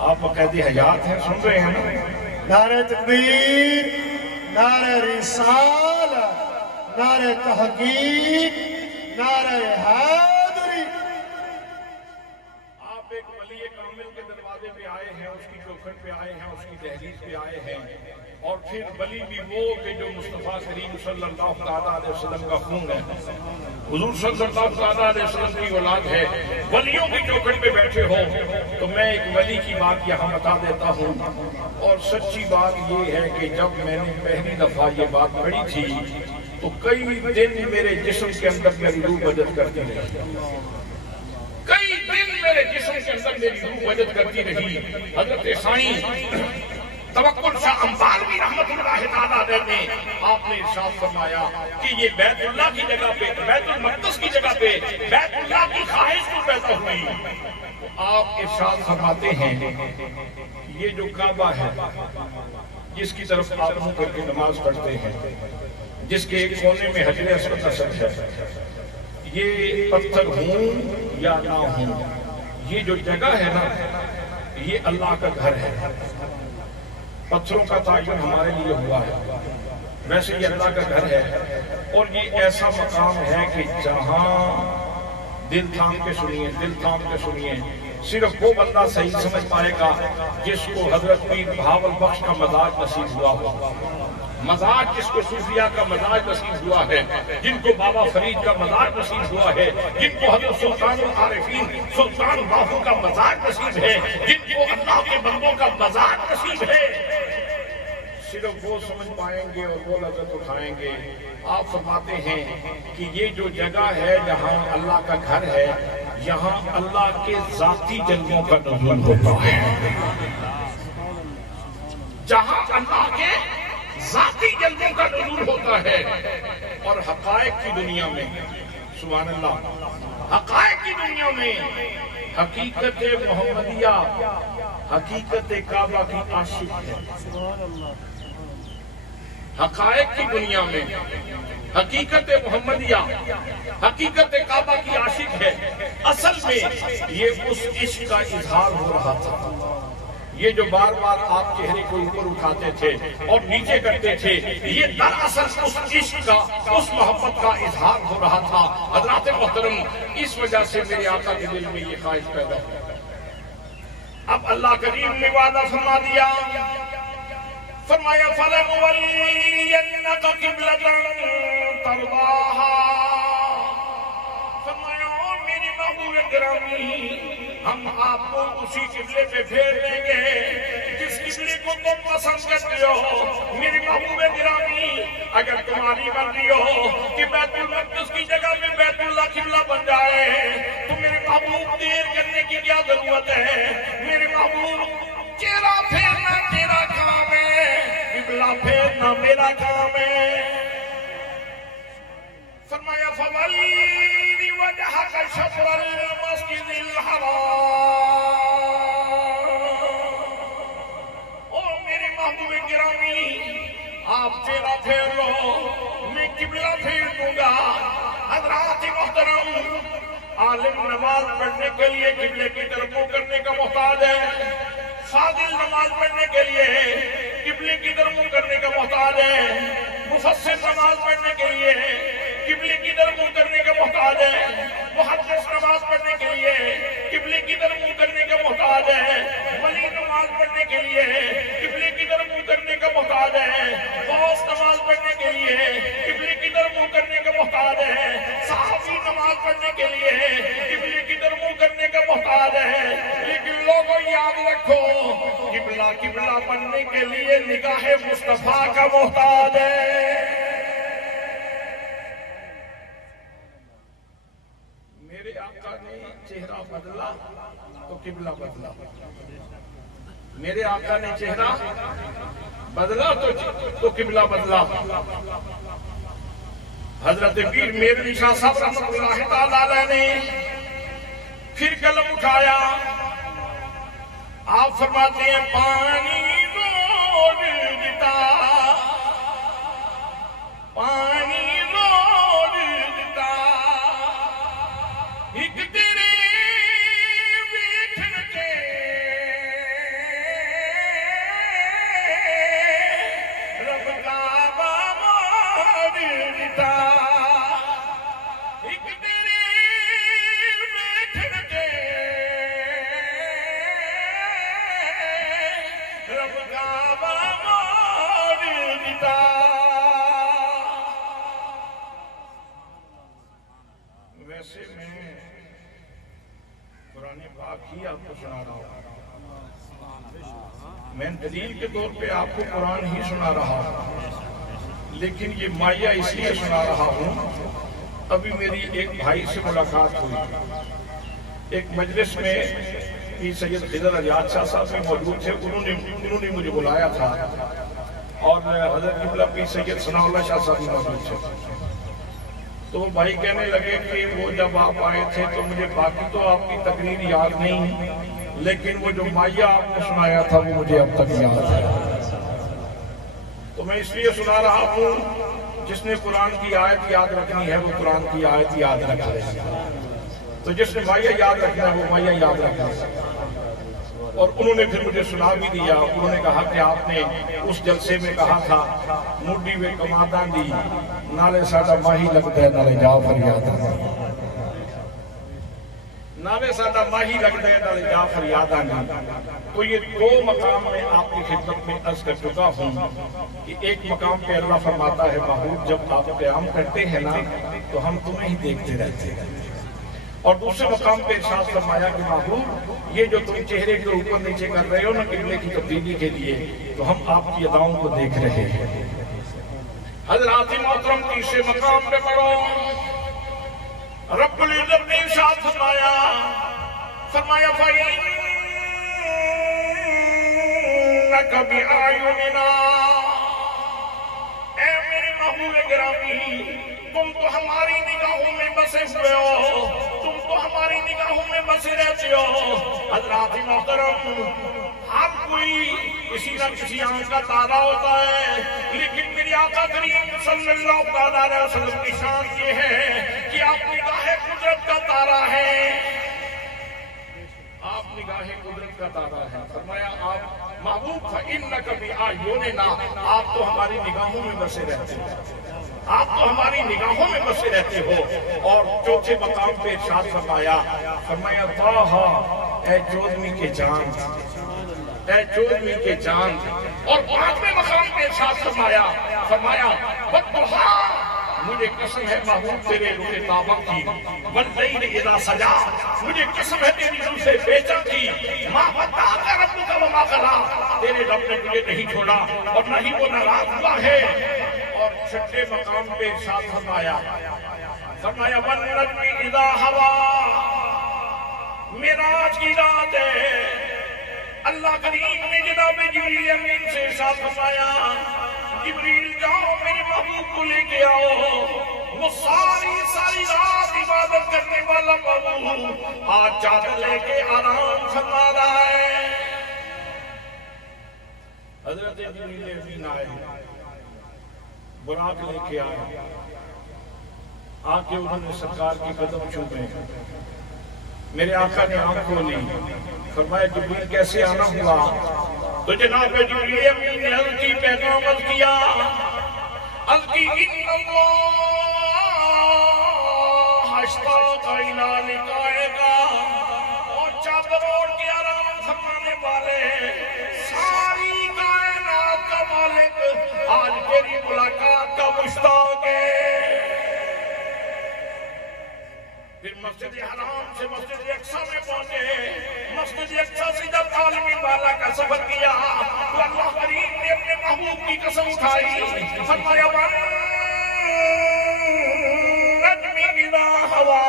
आप कैदी हयात हैं, सुन रहे हैं ना? नारे तकबीर, नारे रिसालत, नारे तहकीक, नारे हैदरी। आप एक वली कामिल के दरवाजे पे आए हैं, उसकी चौखट पे आए हैं, उसकी दहलीज पे आए हैं। और फिर वली भी वो कि जो मुस्तफा करीम सल्लल्लाहु अलैहि वसल्लम का खून है, हुजूर सल्लल्लाहु अलैहि वसल्लम की औलाद है। वलियों की चौखट पे बैठे हो तो मैं एक वली की बात यहाँ बता देता हूँ। और सच्ची बात ये है कि जब मैंने पहली दफा ये बात पढ़ी थी तो कई दिन मेरे जिस्म के अंदर मेरी रूह बजत करती रही, कई दिन मेरे जिस्म के अंदर मेरी रूह बजत करती रही। हजरत साईं तवक्कुल शाह अंबालवी रहमतुल्लाह ने आपने इरशाद फरमाया कि ये बैतुल्लाह की जगह पे, बैतुल मक़दस की जगह पे बैतुल्लाह की ख्वाहिश को पैदा हुई। आप इरशाद फरमाते हैं ये जो काबा है जिसकी तरफ आप मुंह करके नमाज पढ़ते हैं, जिसके एक कोने में हजर अस्वद नस्ब है, ये पत्थर हूं या ना हूं, ये जो जगह है ना ये अल्लाह का घर है। पत्थरों का तायुन हमारे लिए हुआ है, वैसे ये अल्लाह का घर है। और ये ऐसा मकाम है कि जहां दिल थाम के सुनिए, दिल थाम के सुनिए, सिर्फ वो बंदा सही समझ पाएगा जिसको हजरत पीर बहावल बख्श का मजाज नसीब हुआ हो, मजाज जिसको सूफिया का मजाज नसीब हुआ है, जिनको बाबा फरीद का मजाज नसीब हुआ है, जिनको हजरत सुल्तान आरिफीन सुल्तान बाहू का मजाज नसीब है, जिनको अल्लाह के बंदों का मजाज नसीब है, सिर्फ वो समझ पाएंगे और वो लज़्ज़त उठाएंगे। आप फरमाते हैं कि ये जो जगह है जहाँ अल्लाह का घर है, यहाँ अल्लाह के जाती जल्वों का नुज़ूल होता है। जहाँ अल्लाह के जाती जल्वों का नुज़ूल होता है। और हक़ाइक़ की दुनिया में, सुभान अल्लाह, हक़ाइक़ की दुनिया में हकीकत मोहम्मदिया, हकीकत काबा की आशिक है। हक़ाइक़ की दुनिया में हकीकत मोहम्मदिया, हकीकत काबा की आशिक है। असल में ये उस इश्क का इजहार हो रहा था। ये जो बार बार आप चेहरे को ऊपर उठाते थे और नीचे करते थे, ये दरअसल उस इश्क का, उस मोहब्बत का इजहार हो रहा था। हज़रात मोहतरम, इस वजह से मेरे आका के दिल में ये ख्वाहिश पैदा हुई। अब अल्लाह करीम ने वादा फरमा दिया, फरमाया फलनुवल्लियन्नका क़िबलतन तर्दाहा, फरमाया ओ मेरी महबूब गिरामी, हम आपको उसी किबले पे फेर देंगे जिस किबले को तुम पसंद करते हो। मेरी महबूब गिरामी, अगर तुम्हारी मर्जी हो कि बैतुल मक़दस की जगह में बैतुल्लाह किबला बन जाए तो मेरे महबूब देर करने की क्या जरूरत है। मेरे महबूब, चेहरा फेरना तेरा काम है, किबला फेरना मेरा काम है। फरमाया फवल्ली वजहका शत्रल मस्जिदिल हराम, ओ मेरे महबूब गिरामी, आप चेहरा फेर लो, मैं किबला फेर दूंगा। हज़रात मोहतरम, आलिम नमाज पढ़ने के लिए किबले की तरफ मुंह करने का मोहताज है। फादिल नमाज पढ़ने के लिए किबले की तरफ मुंह करने का मोहताज है। मुफस्सिर नमाज पढ़ने के लिए किबले की तरफ मुंह करने का मोहताज है। मुहद्दिस नमाज पढ़ने के लिए किबले की तरफ मुंह करने का मोहताज है। वली नमाज पढ़ने के लिए किबले की तरफ मुंह करने का मोहताज है। गौस नमाज पढ़ने के लिए किबले की तरफ मुंह करने का मोहताज है। सहाबी नमाज पढ़ने के लिए किबले की तरफ मुंह करने का मोहताज है। लेकिन लोगों, याद रखो, किबला किबला बनने के लिए निगाहे मुस्तफा का मोहताज है। मेरे आका ने चेहरा बदला तो किबला बदला, मेरे आका ने चेहरा बदला तो किबला बदला। हजरत पीर मेरवी शाह साहब रहमतुल्लाह तआला अलैह ने फिर कलम उठाया। आप फरमाते हैं पानी रोड दिता, पानी रोड दिता, एक तेरे बैठन के रब का मोड़ दिता, एक तेरे बैठन के रब का मोड़ दिता। वैसे मैं कुरान पाक ही आपको सुना रहा हूँ, मैं दलील के तौर पे आपको कुरान ही सुना रहा हूँ, लेकिन ये माया इसलिए सुना रहा हूँ। अभी मेरी एक भाई से मुलाकात हुई, एक मजलिस में पीर सैयद खिदर अजाद शाह साहब भी मौजूद थे। उन्होंने मुझे बुलाया था और हजरत किबला पीर सैयद सनाउल्लाह शाह साहब मौजूद थे। तो भाई कहने लगे कि वो जब आप आए थे तो मुझे बाकी तो आपकी तकरीर याद नहीं, लेकिन वो जो माया आपने सुनाया था वो मुझे अब तक याद है। तो मैं इसलिए सुना रहा हूँ, जिसने कुरान की आयत याद रखनी है वो कुरान की आयत याद रख ले, तो जिसने माया याद रखना है वो माया याद रखना। और उन्होंने फिर मुझे सुना भी दिया, उन्होंने कहा कि आपने उस जलसे में कहा था मुड्डी वे कमादा दी नाले साडा माही लगता है नाले जा फरियाद, नाले साडा माही लगता है नाले जा फरियाद आनी। तो ये दो मकाम में आपकी खिदमत में अर्ज कर चुका हूँ कि एक मकाम पे अल्लाह फरमाता है महबूब जब आप क़याम करते हैं ना तो हम तुम्हें ही देखते रहते हैं, और दूसरे मकाम पे इरशाद फरमाया कि महबूब ये जो तुम चेहरे के ऊपर नीचे कर रहे हो ना किबले की तब्दीली के लिए, तो हम आपकी अदाओं को देख रहे हैं। हज़रात मोहतरम तीसरे मकाम पे पढ़ो, रब्बुल इज्जत ने इरशाद फरमाया कभी आयुनिना, ऐ मेरे महबूब गिरामी तुम तो हमारी निगाहों में बसे हुए हो, तुम तो हमारी निगाहों में बसे रहते हो। हज़रात मोहतरम हर कोई किसी न किसी आंख का तारा होता है, लेकिन मेरे आका करीम सल्लल्लाहु अलैहि वसल्लम की शान ये है कि आप निगाहे कुदरत का तारा है, आप निगाहे कुदरत का तारा है। फरमाया आप महबूब इन्नका बिअयुनिना, आप तो हमारी निगाहों में बसे रहते हो, आप तो हमारी निगाहों में बसे रहते हो। और चौथे मकाम पे इरशाद फरमाया ताहा ऐ चौदहवीं के चांद, ऐ चौदहवीं के चांद। और पांचवें मकाम पे इरशाद फरमाया वद्दुहा, मुझे कसम है महबूब तेरे रुखे ताबक की, वल्लैल इज़ा सजा, मुझे कसम है तेरी रूह से बेचैन की, मा वद्दाअका रब्बुका वमा क़ला, तेरे रब ने तुझे नहीं छोड़ा और न ही वो नाराज हुआ है। और छठे मकाम पे इरशाद फरमाया वन्नजमी इज़ा हवा, मेराज की रात है, अल्लाह करीम ने जनाब जिब्रील अमीन से इरशाद फरमाया जिब्रील जाओ मेरे महबूब को लेके आओ, वो सारी रात इबादत करने वाला महबूब आज चादर लेके आराम फरमा रहा है। हजरत जिब्रील अमीन आए, बुराक लेके आए, आके उन्होंने सरकार के कदम चूमे, मेरे आका ने आंख खोली, फरमाया जिब्रील कैसे आना हुआ? तो जनाब जिब्रील अमीन ने अर्ज़ की, पैगाम अर्ज़ किया, अर्ज़ की इन्नल्लाह अश्ताक़ा इला लिक़ाइका, और चादर ओढ़ के आराम फरमाने वाले सारी कायनात का मालिक आज तेरी मुलाकात का मुश्ताक है। फिर मस्जिद हराम से मस्जिद अक्सा में पहुंचे, मस्जिद अक्सा से जब आलमी वाला का सफर किया तो अल्लाह करीम ने अपने महबूब की कसम उठाई, फरमाया वन्नजमी इज़ा हवा,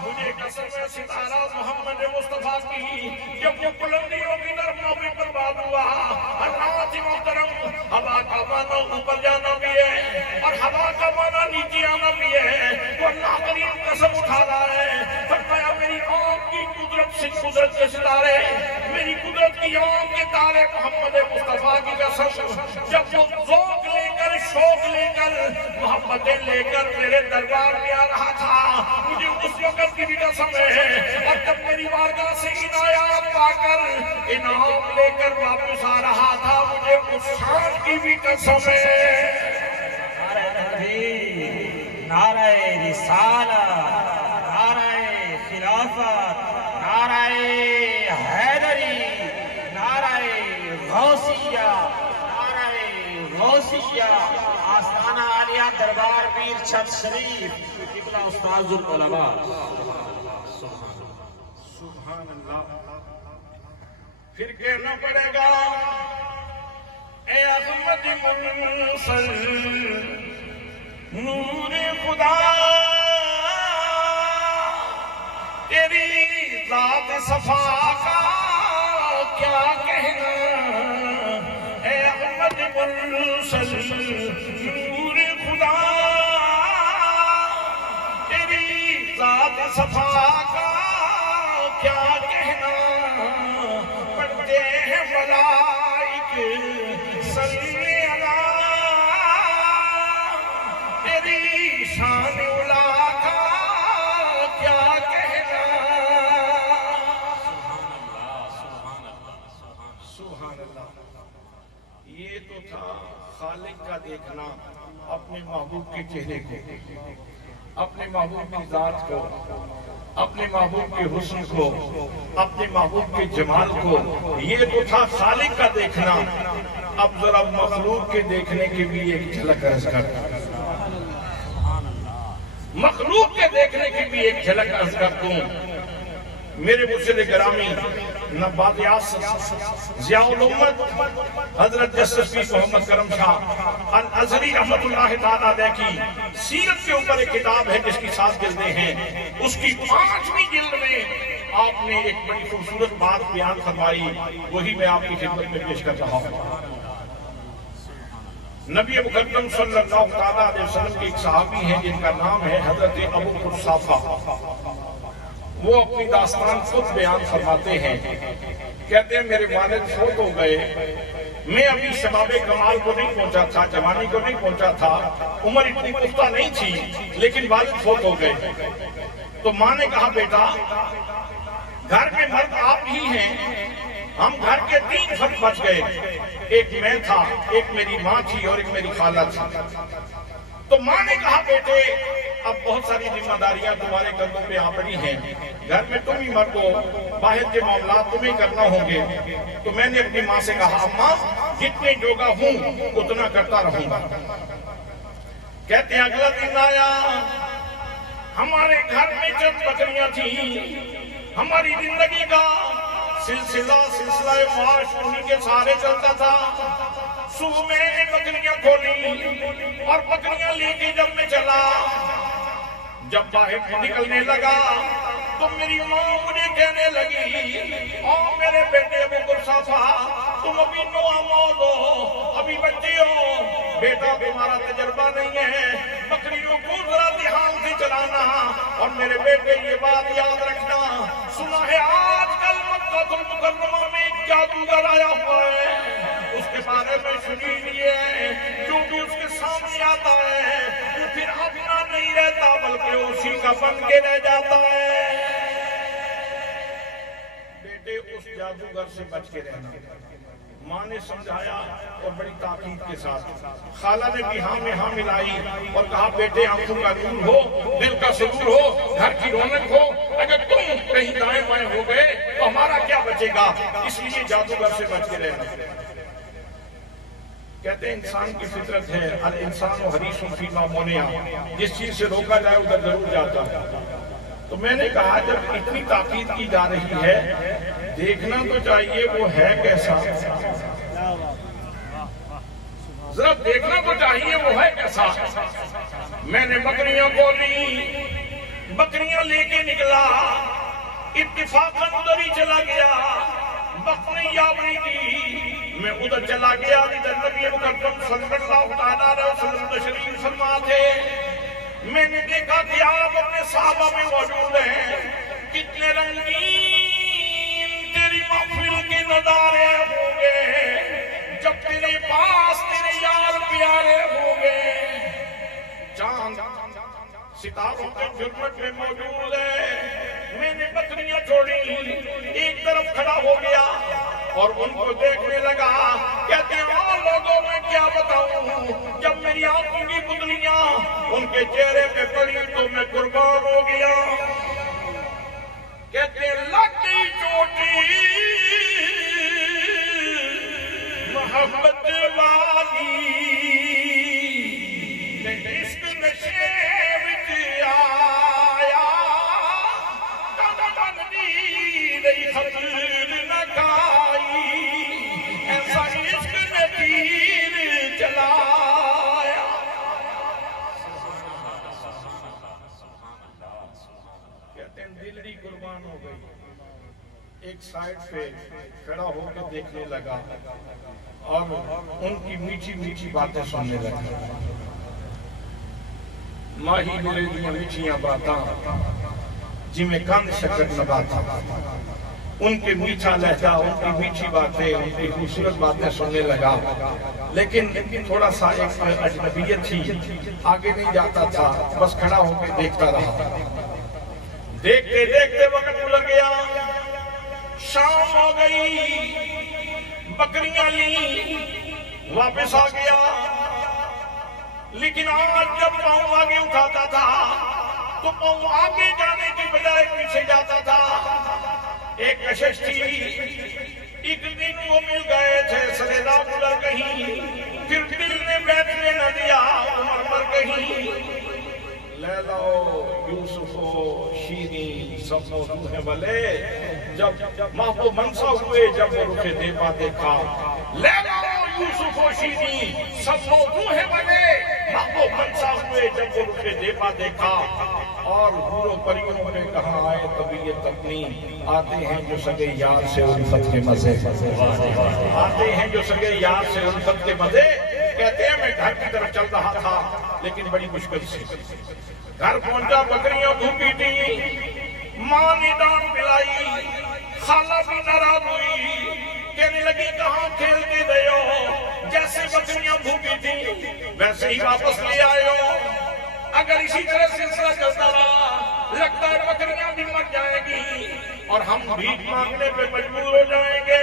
मुझे कसम है सितारा मोहम्मद मुस्तफा की जब वो बुलंदियों की नरमों में बर्बाद हुआ। अल्लाह मोहतरम हवा का माना ऊपर जाना भी है और हवा का माना नीचे आना भी है, तो अल्लाह करीम कसम उठा रहा है, फरमाया मेरी आँख की कुदरत से कुदरत के सितारे, मेरी कुदरत की आँख के तारे मोहम्मद मुस्तफा की कसम, जब वो ज़ौक़ लेकर शौक लेकर मोहब्बतें लेकर मेरे दरबार में आ रहा था, मुझे उस वक्त की भी कसम है। और जब मेरी बारगाह से इनायात पाकर इनाम लेकर वापस आ रहा था, मुझे उस शान की भी कसम है। नाराए रिसालत, नाराए खिलाफत, नाराए हैदरी, नाराए गौसिया, नाराए गौसिया, आस्ताना आलिया दरबार पीर छत शरीफ किबला उस्ताजुल उलमा। सुभान अल्लाह। फिर कहना पड़ेगा ए अहमद मुरसल नूरे खुदा, तेरी जात सफा का क्या कहना, ए रहमत मुरसल नूर खुदा तेरी जात सफा का क्या कहना, पढ़ते हैं मलाइक सल्ले अला, तेरी शान उला का क्या कहना। सुभान अल्लाह। ये तो था खालिक का देखना अपने महबूब के चेहरे को, अपने महबूब की जात को, अपने महबूब के हुस्न को, अपने महबूब के जमाल को। ये तो था खालिक का देखना। अब जरा मखलूक के देखने की भी एक झलक अर्ज कर, मखलूक के देखने की भी एक झलक अर्ज कर दूं। मेरे मुर्शिद गिरामी नबादियात ज़ियाउल उम्मत हजरत जस्टिस पीर मोहम्मद करम शाह अल अज़हरी रहमतुल्लाह तआला अलैह की सीरत के ऊपर एक किताब है जिसकी 7 जिल्दें हैं। उसकी 5वीं जिल्द में आपने एक बड़ी खूबसूरत बात बयान फरमाई, वही मैं आपकी खिदमत में पेश कर रहा हूँ। नबी मुकद्दम सल्लल्लाहु अलैहि वसल्लम के एक सहाबी हैं जिनका नाम है हजरत अबू कुरसाफा। वो अपनी दास्तान खुद बयान फरमाते हैं। कहते हैं मेरे वालिद फौत हो गए, मैं अभी शबाबे कमाल को नहीं पहुंचा था, जवानी को नहीं पहुंचा था, उम्र इतनी पुख्ता नहीं थी, लेकिन वालिद फौत हो गए। तो माँ ने कहा बेटा घर में मर्द आप ही हैं, हम घर के 3 फर्द बच गए, एक मैं था, एक मेरी माँ थी और एक मेरी खाला थी। तो माँ ने कहा बेटे अब बहुत सारी जिम्मेदारियां तुम्हारे कंधों पे आ पड़ी हैं, घर में तुम ही मर्द हो, बाहर के मामला तुम्हें करना होंगे। तो मैंने अपनी माँ से कहा अम्मा जितने जोगा हूँ उतना करता रहूंगा। कहते हैं अगला दिन आया, हमारे घर में चंद बकरियां थी, हमारी जिंदगी का सिलसिला माश उन्हीं के सहारे चलता था। सुबह मैंने बकरियां खोली और बकरियां लेके जब मैं चला, जब बाहर निकलने लगा तो मेरी माँ मुझे कहने लगी ओ मेरे बेटे अबू कुरसाफा तुम अभी नौआमौद हो, अभी बच्चे हो, बेटा तुम्हारा तजर्बा नहीं है, बकरियों को जरा ध्यान से चलाना। और मेरे बेटे ये बात याद रखना, सुना है आजकल मक्कातुल मुकर्रमा में एक जादूगर आया हुआ है, उसके बारे में सुनी लिए जो भी उसके सामने आता है वो फिर अपना नहीं रहता बल्कि उसी का बन के रह जाता है। बेटे उस जादूगर से बच के रहना। माँ ने समझाया और बड़ी ताकीद के साथ, खाला ने भी हाँ में हाँ मिलाई और कहा बेटे आंखों का नूर हो, दिल का सुरूर हो, घर की रौनक हो, अगर तुम कहीं दाएं बाएं हो गए तो हमारा क्या बचेगा, इसलिए जादूगर से बच के रहना। कहते हैं इंसान की फितरत है अल इंसान हरीसुन फीमा मोनिया, जिस चीज से रोका जाए उधर जरूर जाता है। तो मैंने कहा जब इतनी ताकीद की जा रही है देखना तो चाहिए वो है कैसा, जरा देखना तो चाहिए वो है कैसा। मैंने बकरियों को ली, बकरियां लेके निकला, इत्तिफाकन उधर ही चला गया, बकरी यावरी की मैं उधर चला गया जिधर नबी मुकद्दम सल्लल्लाहु अलैहि वसल्लम तशरीफ फरमा थे। मैंने देखा कि आप अपने साहबा में मौजूद हैं, कितने रंगीन तेरी महफिल के नजारे होंगे, जब तेरे पास तेरे यार प्यारे होंगे। चांद सितारों के झुरमुट में मौजूद है। मैंने बकरियां छोड़ी, एक तरफ खड़ा हो गया और उनको देखने लगा। कहते हैं और लोगों में क्या बताऊं, जब मेरी आंखों की पुतलियां उनके चेहरे पे पड़ी तो मैं कुर्बान हो गया। कहते लग गई चोटी मोहब्बत वाली, इश्क नशे विच आया, तन दी खबर न खाई, ऐसा इश्क ने तीर चलाया। कहते हैं दिल ही कुर्बान हो गई। एक साइड पे खड़ा होकर देखने लगा और उनकी मीठी मीठी बातें सुनने लगा। माही मेरे दियां मीठियां बातां जिमें कंद शक्कर नबाता, उनके मीठा लहजा, उनकी मीठी बातें, उनकी खूबसूरत बातें सुनने लगा। लेकिन थोड़ा सा एक अजनबियत थी, आगे नहीं जाता था, बस खड़ा होकर देखता रहा। देखते देखते वक्त गुजर गया, शाम हो गई, बकरियां ली, वापस आ गया। लेकिन आज जब पाँव आगे उठाता था तो पाँव आगे जाने की बजाय पीछे जाता था। एक कशिश थी, एक दिन वो मिल गए थे, सरेदा गुजर गई, फिर दिल ने बैठने न दिया, उम्र मर गई। लैला यूसुफो शीरी सब मौजूद है भले, जब महबूब मनसा हुए, जब वो रुखे देवा देखा। लैला यूसुफो शीरी सब मौजूद है भले, महबूब मनसा हुए, जब वो रुखे देवा देखा। और हूरों परियों में कहाँ आए तबीयत अपनी, आते हैं जो सगे यार से उल्फत के मजे, आते हैं जो सगे यार से उल्फत के मजे। कहते हैं मैं घर की तरफ चल रहा था, लेकिन बड़ी मुश्किल से घर पहुंचा। बकरियां भूखी थी, मां ने दान पिलाई, खाला भी नाराज हुई, कहने लगी कहाँ खेलते गए हो, जैसे बकरियां भूखी थी वैसे ही वापस ले आए हो। अगर इसी तरह सिलसिला चलता रहा, लगता है बकरियां भी मर जाएगी और हम भीख मांगने पे मजबूर हो जाएंगे।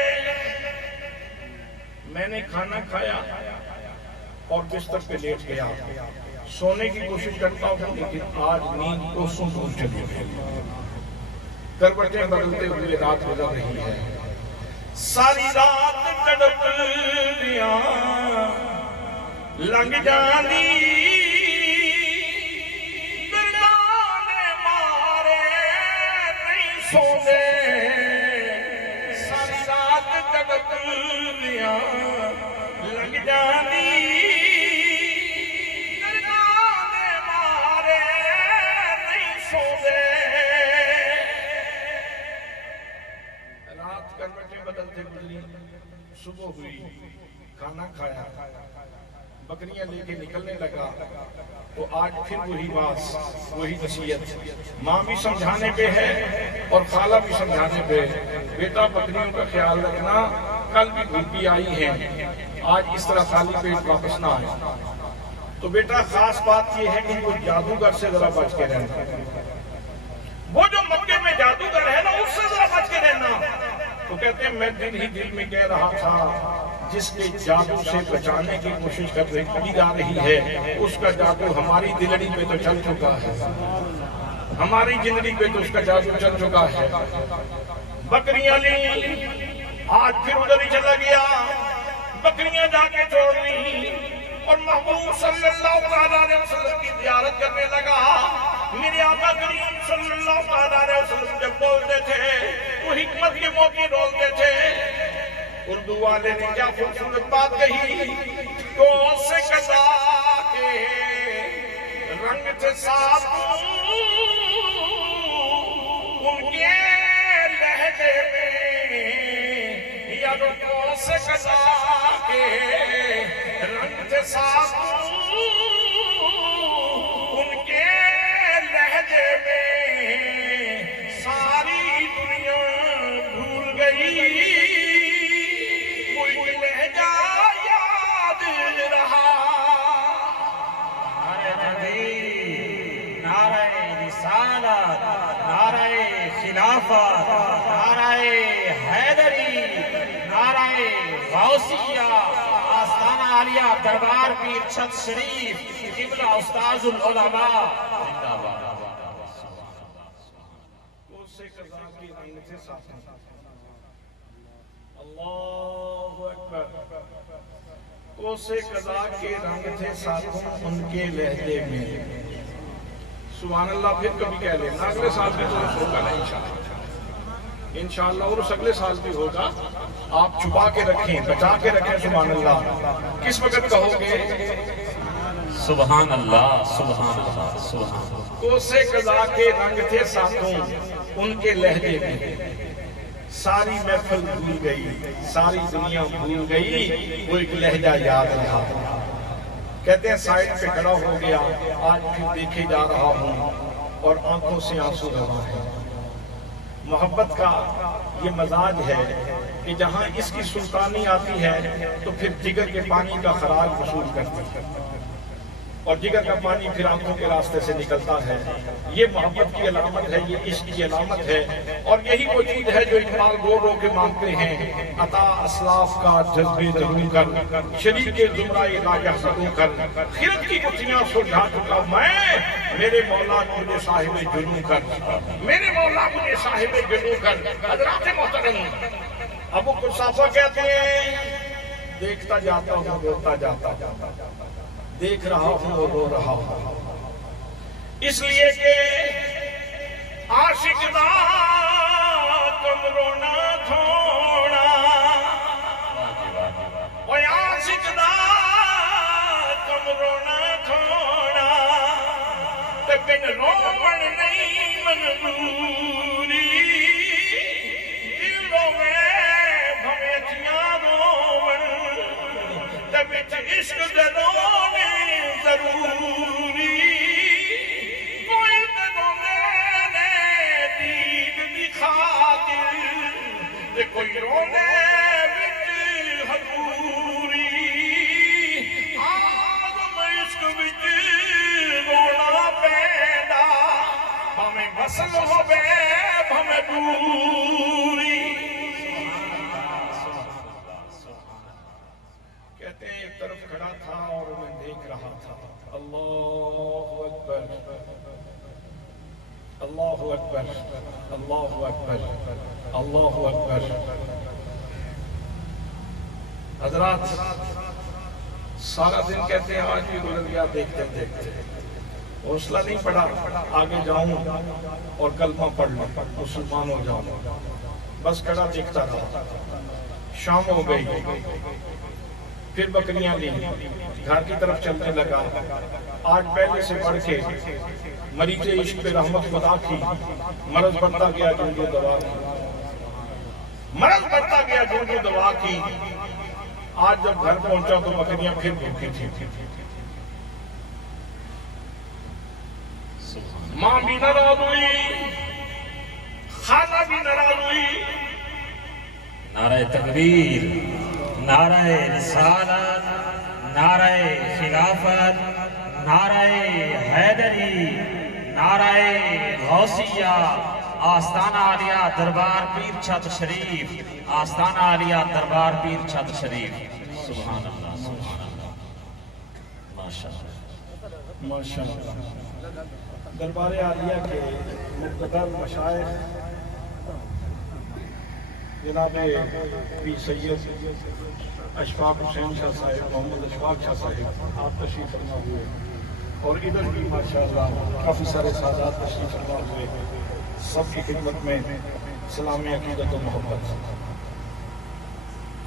मैंने खाना खाया और बिस्तर पे लेट गया, सोने की कोशिश करता हूँ, लेकिन आज नींद को दूर चली गई। करवटें बदलते हुए रात गुजर रही है, सारी रात तड़प दिया लंघ जानी, मारे नहीं सोने, सारी रात तड़प दिया लंघ जानी, मारे नहीं सोने। रात करवटें बदलते गुजरी, सुबह हुई, खाना खाया, बकरियां लेके निकलने लगा तो आज फिर वही बात, वही नसीहत। माँ भी समझाने पे है और खाला भी समझाने पे, बेटा बकरियों का ख्याल रखना, कल भी भूखी आई है, आज इस तरह खाली पेट वापस ना आए। तो बेटा खास बात यह है कि वो जादूगर से जरा बच के रहना, वो जो मक्के में जादूगर है ना, उससे जरा बच के रहना। तो कहते हैं मैं दिल ही दिल में कह रहा था, जिसके जादू से बचाने की कोशिश कर रही जा रही है, उसका जादू हमारी दिलड़ी पे तो चल चुका है, हमारी जिंदगी पे तो उसका जादू चल चुका है। बकरियां ली, आज फिर उधर ही चला गया, बकरियां जाके छोड़ दी और महबूब सल्लल्लाहु अलैहि वसल्लम की ज़ियारत करने लगा। मेरे आका करीम सल्लल्लाहु अलैहि वसल्लम जब बोलते थे वो हिकमत के मौके बोलते थे। उर्दू वाले ने क्या खूबसूरत बात कही, कौन से कदा के रंग थे साफ उनके लहजे में, या कौन से कदा के रंग थे साफ उनके लहजे में, सारी दुनिया भूल गई, लहजा याद रहा। नारे रिसालत, नारे खिलाफत, नारे हैदरी, नारे गौसिया, आस्ताना आलिया दरबार पीर छत शरीफ किबला उस्ताजुल उलमा जिंदाबाद। अल्लाहु अकबर। कोसे कज़ा के रंग थे साथों उनके लहजे में। सुभान अल्लाह। फिर कभी कह लेना, अगले साल भी तो होगा ना इंशाअल्लाह, और अगले साल भी होगा। आप छुपा के रखें, बचा के रखें। सुभान अल्लाह। किस वक्त कहोगे? सुभान अल्लाह, सुभान अल्लाह, सुभान। कोसे कज़ा के रंग थे साथों उनके लहजे में। सारी महफिल भूल गई, सारी दुनिया भूल गई, वो एक लहजा याद रहा। कहते हैं साइड पे खड़ा हो गया, आज फिर देखे जा रहा हूँ और आंखों से आंसू रहा है। मोहब्बत का ये मजाज है कि जहाँ इसकी सुल्तानी आती है तो फिर जिगर के पानी का खराज वसूल करती है और जिगर का पानी फिर आंखों के रास्ते से निकलता है। ये मोहब्बत की अलामत है, ये इश्क की अलामत है। और यही वो चीज है जो इकबाल रो रो के मांगते हैं, अता असलाफ का जज्बे जरूर कर, शरीक के जुमराए लाजह सकूं कर, खिरत की गुत्थियां सुलझा चुका मैं, मेरे मौला मुझे साहिब जुनून कर, मेरे मौला मुझे साहिब जुनून कर। हज़रात मोहतरम अबू कुसाफा कहते हैं, देखता जाता हूँ रोता जाता, देख रहा हूँ और रो रहा हूँ, इसलिए कि आशिक दा तुम रोना थोड़ा, ओए आशिक दा तुम रोना थोड़ा, ते बिन रोमन नहीं मंजूरी, दिल रोवे भवे अखियां रोवन, ते बिच इश्क दे रोने जरूरी, कोई ते रोने ने दीद दी खातिर, ते कोई रोने बिच हजूरी, आदम इश्क बिच रोना पैदा, भावें वसल होवे भावें दूरी। कहते हैं एक तरफ खड़ा था और मैं देख रहा था, अल्लाहु अकबर, अल्लाहु अकबर, अल्लाहु अकबर, अल्लाहु अकबर। हजरात सारा दिन कहते हैं आज भी गुजर गया देखते देखते, हौसला नहीं पड़ा आगे जाऊं और कलमा पढ़ लूं, मुसलमान हो जाऊं, बस खड़ा देखता रहा। शाम हो गई, फिर बकरियां ली, घर की तरफ चलने लगा। आज पहले से बढ़ के मरीज़े इश्क पे रहमत खुदा की, मर्ज बढ़ता गया जो जो दवा की, मर्ज बढ़ता गया जो जो दवा की। आज जब घर पहुंचा तो बकरियां फिर भूखी थी, माँ भी नाराज हुई, खाला भी नाराज हुई। नारे तकबीर, नारे रिसालत, नारे खिलाफत, नारे हैदरी, नारे गौसिया, आस्ताना आलिया दरबार पीर छत शरीफ, आस्ताना आलिया दरबार पीर छत शरीफ। सुभान अल्लाह, सुभान अल्लाह, माशाअल्लाह, माशाअल्लाह। दरबार आलिया के मुक़द्दर मशाइख जनाब पी सैयद अशफाक हुसैन शाह साहिब, मोहम्मद अशफाक शाह साहिब आप तशरीफ फरमा हुए, और इधर भी माशाअल्लाह काफ़ी सारे सादात तशरीफ फरमा हुए। सबकी खिदमत में सलाम अकीदत और मोहब्बत।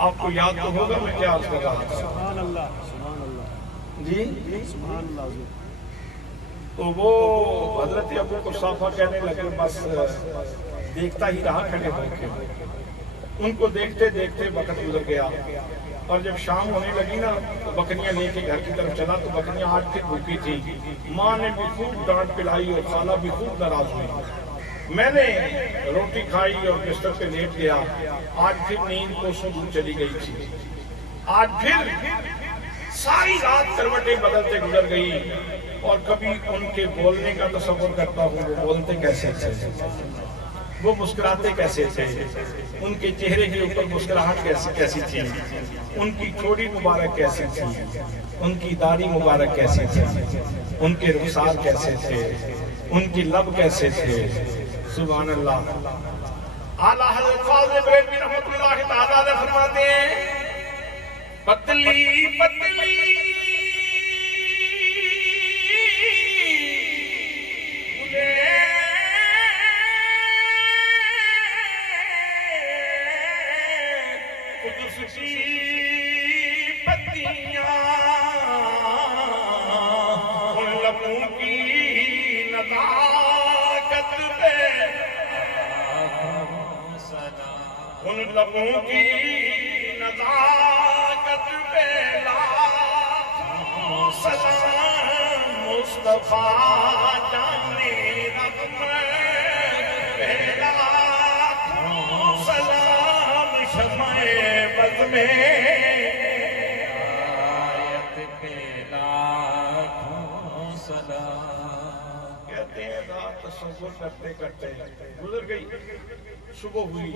आपको याद तो होगा मैं क्या अर्ज कर रहा था? सुभान अल्लाह, सुभान अल्लाह जी, सुभान अल्लाह। तो वो हजरत अबू कुसाफा कहने लगे, बस देखता ही रहा खड़े होकर। उनको देखते देखते वक्त गुजर गया और जब शाम होने लगी ना तो बकरियां लेके घर की तरफ चला तो बकरियां आज फिर भूखी थी। माँ ने भी खूब डांट पिलाई और खाला भी खूब नाराज हुई। मैंने रोटी खाई और बिस्तर पे लेट गया। आज फिर नींद कोसों दूर चली गई थी। आज फिर सारी रात करवटें बदलते गुजर गई और कभी उनके बोलने का तसव्वुर करता हूँ, वो बोलते कैसे थे, वो मुस्कुराते कैसे थे, उनके चेहरे के ऊपर मुस्कुराहट कैसी थी, उनकी ठोड़ी मुबारक कैसी थी, उनकी दाढ़ी मुबारक कैसी थी, उनके रुखसार कैसे थे, उनकी लब कैसे थे। सुभान अल्लाह। आला हज़रत फ़ाज़िल बरेलवी रहमतुल्लाह तआला अलैह फरमाते हैं, पतली पतली सदा लबों की नज़ाकत पे लाखों सलाम मुस्तफा जाने रहमत पे लाखों सलाम शम्ए बज़ में आयत पे लाखों सलाम। कहते हैं रात तसव्वुर करते करते गुजर गई, सुबह हुई,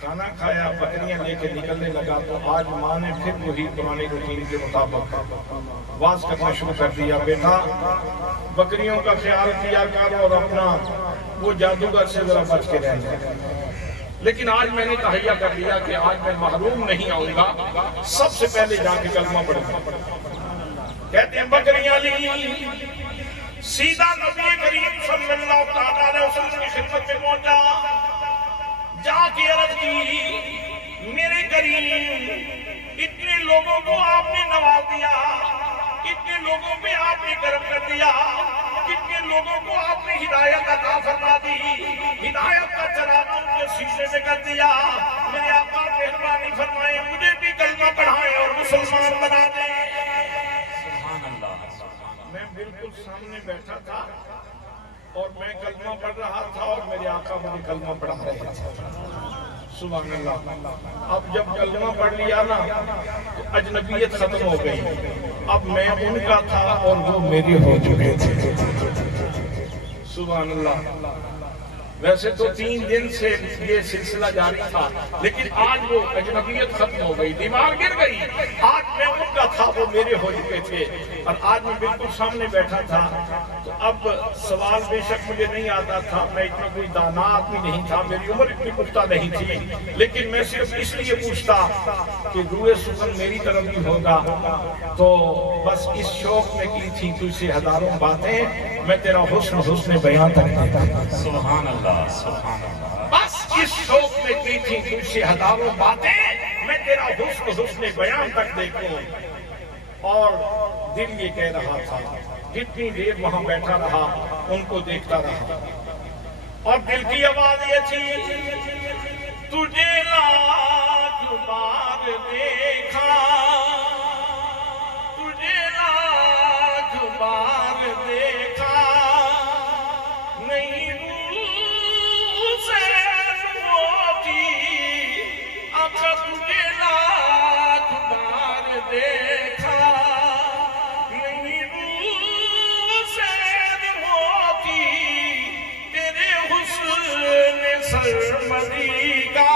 खाना खाया, बकरियां लेके निकलने लगा तो आज माँ ने फिर वही पुरानी रूटीन के मुताबिक वाज करना शुरू कर दिया, बेटा बकरियों का ख्याल किया कर और अपना वो जादूगर से जरा बच के रहना। लेकिन आज मैंने तहैया कर लिया कि आज मैं महरूम नहीं आऊंगा, सबसे पहले जाके कलमा पढ़ूंगा। कहते हैं बकरियां ली, सीधा नबी करीम सल्लल्लाहु अलैहि वसल्लम की खिदमत में पहुंचा, जाके अर्ज की, मेरे करीम इतने लोगों को आपने नवाज दिया, इतने लोगों पे आपने करम कर दिया, कितने लोगों को आपने हिदायत अता फरमा दी, हिदायत का चराग उनके शीशे में कर दिया। मेरे आका मेहरबानी फरमाए, मुझे भी कलमा पढ़ाएं और मुसलमान बना दें। मैं बिल्कुल सामने बैठा था और मैं कलमा पढ़ रहा था और मेरे आका मुझे कलमा पढ़ा रहे थे। सुभान अल्लाह। अब जब कलमा पढ़ लिया ना तो अजनबियत खत्म हो गई, अब मैं उनका था और वो मेरे हो चुके थे। सुभान अल्लाह। वैसे तो 3 दिन से ये सिलसिला जारी था, लेकिन आज वो अजनबियत खत्म हो गई, दीवार गिर गई। आज मैं उनका था, वो मेरे हो चुके थे और आज मैं बिल्कुल सामने बैठा था। तो अब सवाल बेशक मुझे नहीं आता था, मैं इतना कोई दाना आदमी नहीं था, मेरी उम्र इतनी पुख्ता नहीं थी, लेकिन मैं सिर्फ इसलिए पूछता कि रूए सुखन मेरी तरफ भी होगा। तो बस इस शौक में की थी तुझसे हजारों बातें, मैं तेरा हुस्न बयां तक देता। सुभान अल्लाह, सुभान अल्लाह। बस इस शौक में की थी तुझसे हजारों बातें, मैं तेरा हुस्न बयान तक देखूं। और दिल ये कह रहा था, जितनी देर वहां बैठा रहा उनको देखता रहा, और दिल की आवाज ये थी, तुझे लाख बार देखा, तुझे लाख बार देखा, नहीं से मोती आखा, तुझे लाख बार देखा, नहीं से मोती तेरे हुस्न सरमदी का,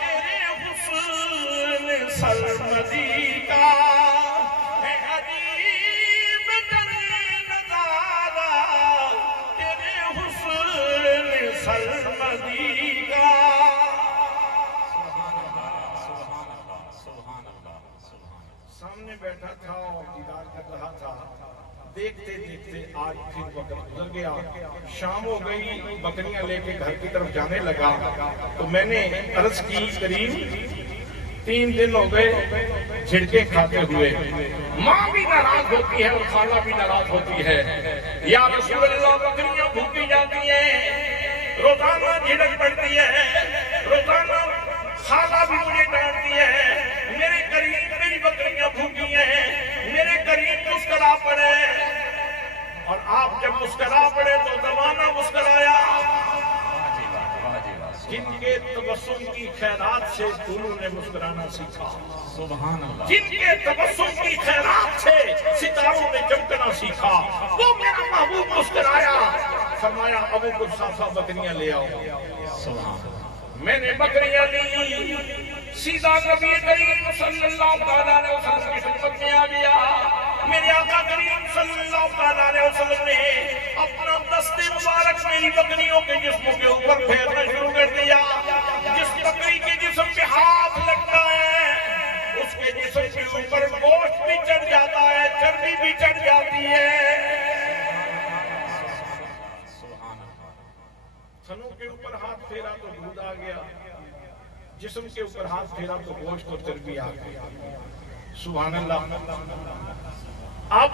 तेरे हुस्न सरमदी का है अजीब तरीन नज़ारा, तेरे हुस्न सरमदी का। सामने बैठा था और दीदार कर रहा था, देखते देखते आज फिर वक्त गुजर गया, शाम हो गई, बकरियां लेके घर की तरफ जाने लगा। तो मैंने अर्ज की, करीब 3 दिन हो गए झिड़के खाते हुए, माँ भी नाराज होती है और खाला भी नाराज होती है। या रसूल अल्लाह, बकरियां भूखी जाती हैं, रोजाना झिड़क पड़ती है, रोजाना खाला भी मुझे डांटती है, मेरे करीब मेरी बकरियां भूखी हैं, मेरे करीब मुस्कुरा पड़े। और आप जब मुस्कुरा पड़े तो जमाना मुस्कुराया। जिनके तबस्सुम की खैरात से गुरु ने मुस्कुराना सीखा, सुभान अल्लाह। जिनके तबस्सुम की खैरात से सितारों ने चमकना सीखा, वो मेरा महबूब मुस्कुराया, फरमाया अबू कुछ साफा बकरियां ले आओ। सुभान। मैंने बकरियां ली, सीधा नबी करीम सल्लल्लाहु अलैहि वसल्लम की खिदमत में आ गया। मेरे आका करीम सल्लल्लाहु अलैहि वसल्लम ने अपना दस्ते मुबारक मेरी बकरियों के जिस्मों के ऊपर फेरना शुरू कर दिया। जिस बकरी के जिस्म पे हाथ लगता है उसके जिस्म के ऊपर गोश्त भी चढ़ जाता है, चर्बी भी चढ़ जाती है। थनों के ऊपर हाथ फेरा तो दूध आ गया, जिस्म के ऊपर हाथ फेरा तो गोश्त और चर्बी आ गई। सुभान अल्लाह। अब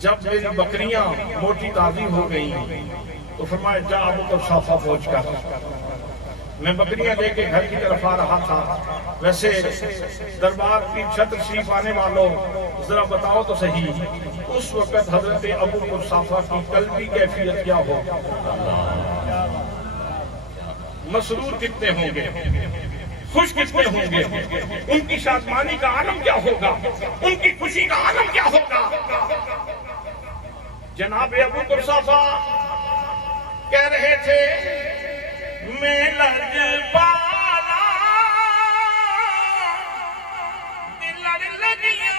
जब मेरी बकरियां मोटी ताजी हो गई तो तो फरमाया जा अबू कुहाफा पहुंच कर। मैं बकरियां लेके घर की तरफ आ रहा था। वैसे दरबार की छत शरीफ आने वालों, जरा बताओ तो सही, उस वक्त हजरत अबू कुहाफा की कल्बी कैफियत क्या हो? मसरूर कितने होंगे, खुश कितने होंगे, उनकी शादमानी का आलम क्या होगा, उनकी खुशी का आलम क्या होगा। जनाब अबू कुहाफा कह रहे थे, मैं लजपाला दिल लगिया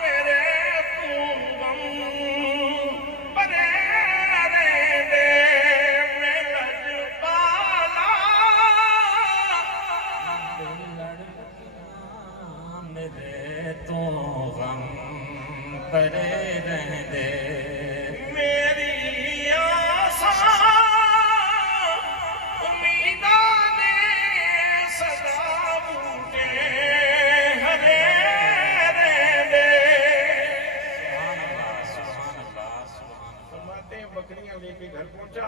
मेरे पूगम परे दे, मैं लजपाला मेरे तो गम परे दे, मेरी आशा बकरियां लेके घर पहुंचा।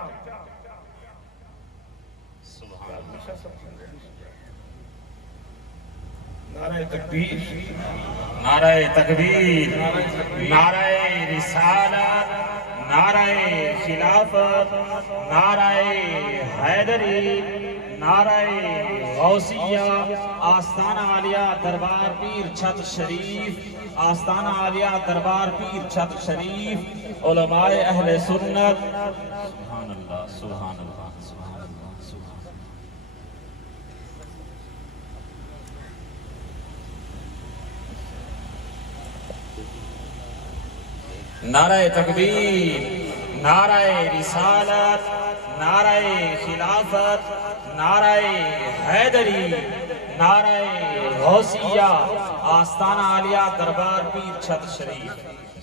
नारे तकबीर, नारे तकबीर, नारे रिसालत, नारे खिलाफत, नारे हैदरी, नारे गौसिया, आस्ताना आलिया दरबार पीर छत शरीफ, आस्ताना आलिया दरबार पीर छत शरीफ, उलमाए अहले सुन्नत। सुभान अल्लाह, सुभान अल्लाह, सुभान अल्लाह, सुभान अल्लाह। नारे तकबीर, नारे रिसालत, नारे खिलाफत, नारे हैदरी, नारे गौसिया, आस्ताना आलिया दरबार पीर छत शरीफ।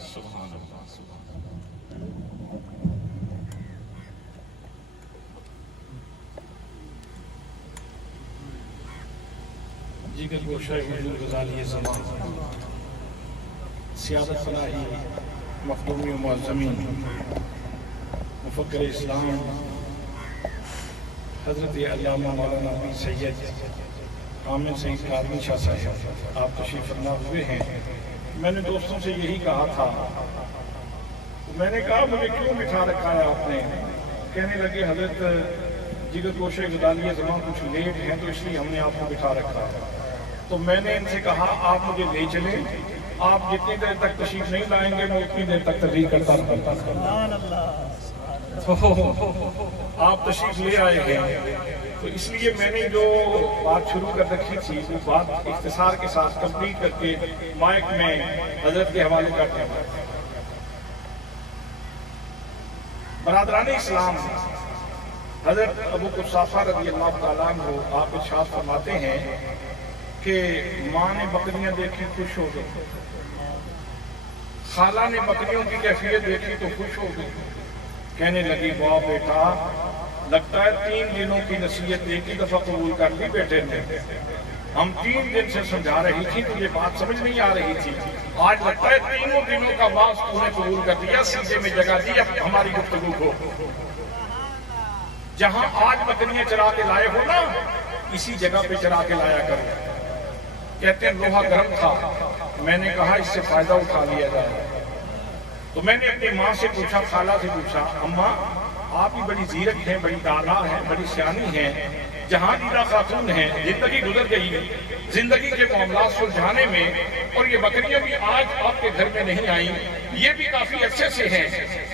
सुभान अल्लाह, सुभान अल्लाह। जिगर गोशा हुजूर गज़ाली ज़मान, सियादत फलाही मखदूमी मुअज़्ज़मीन, मुफक्किर इस्लाम हज़रत अल्लामा मौलाना पीर सैयद आमिर सईद कादरी शाह साहब, आप तशरीफ़ फरमा हुए हैं। मैंने दोस्तों से यही कहा था, मैंने कहा मुझे क्यों बिठा रखा है आपने? कहने लगे हज़रत जिगर गोशे गज़ाली ज़मान कुछ लेट हैं तो इसलिए हमने आपको बिठा रखा है। तो मैंने इनसे कहा आप मुझे ले चलें, आप जितनी देर तक तशरीफ नहीं लाएंगे मैं उतनी देर तक तकरीर करता रहूंगा। आप तशरीफ ले आए हैं, तो इसलिए मैंने जो बात शुरू कर रखी थी वो बात इख्तिसार के साथ कंप्लीट करके माइक में हजरत के हवाले करते हैं। बरादरान इस्लाम, हजरत अबू कुहाफा रज़ियल्लाहु तआला अन्हु आप इरशाद फरमाते हैं कि माँ ने बकरियां देखी खुश हो गई, खाला ने बकरियों की कैफियत देखी तो खुश हो गई। कहने लगी वाह बेटा, लगता है 3 दिनों की नसीहत एक ही दफा कबूल कर ली बेटे ने। हम 3 दिन से समझा रही थी, तुझे बात समझ नहीं आ रही थी, आज लगता है 3 दिनों का वास तूने कबूल कर दिया, सीधे में जगह दी हमारी गुफ्तगू को। जहां आज बकरियां चरा के लाए हो ना, इसी जगह पे चरा के लाया करो। कहते हैं लोहा गर्म था, मैंने कहा इससे फायदा उठा लिया जाए। तो मैंने अपनी माँ से पूछा, खाला से पूछा, अम्मा आप ही बड़ी जीरक हैं, बड़ी दाना है, बड़ी सियानी है, जहां दीदा खातून है, जिंदगी गुजर गई, जिंदगी के मामला सुलझाने में, और ये बकरियां भी आज आपके घर में नहीं आई, ये भी काफी अच्छे से हैं,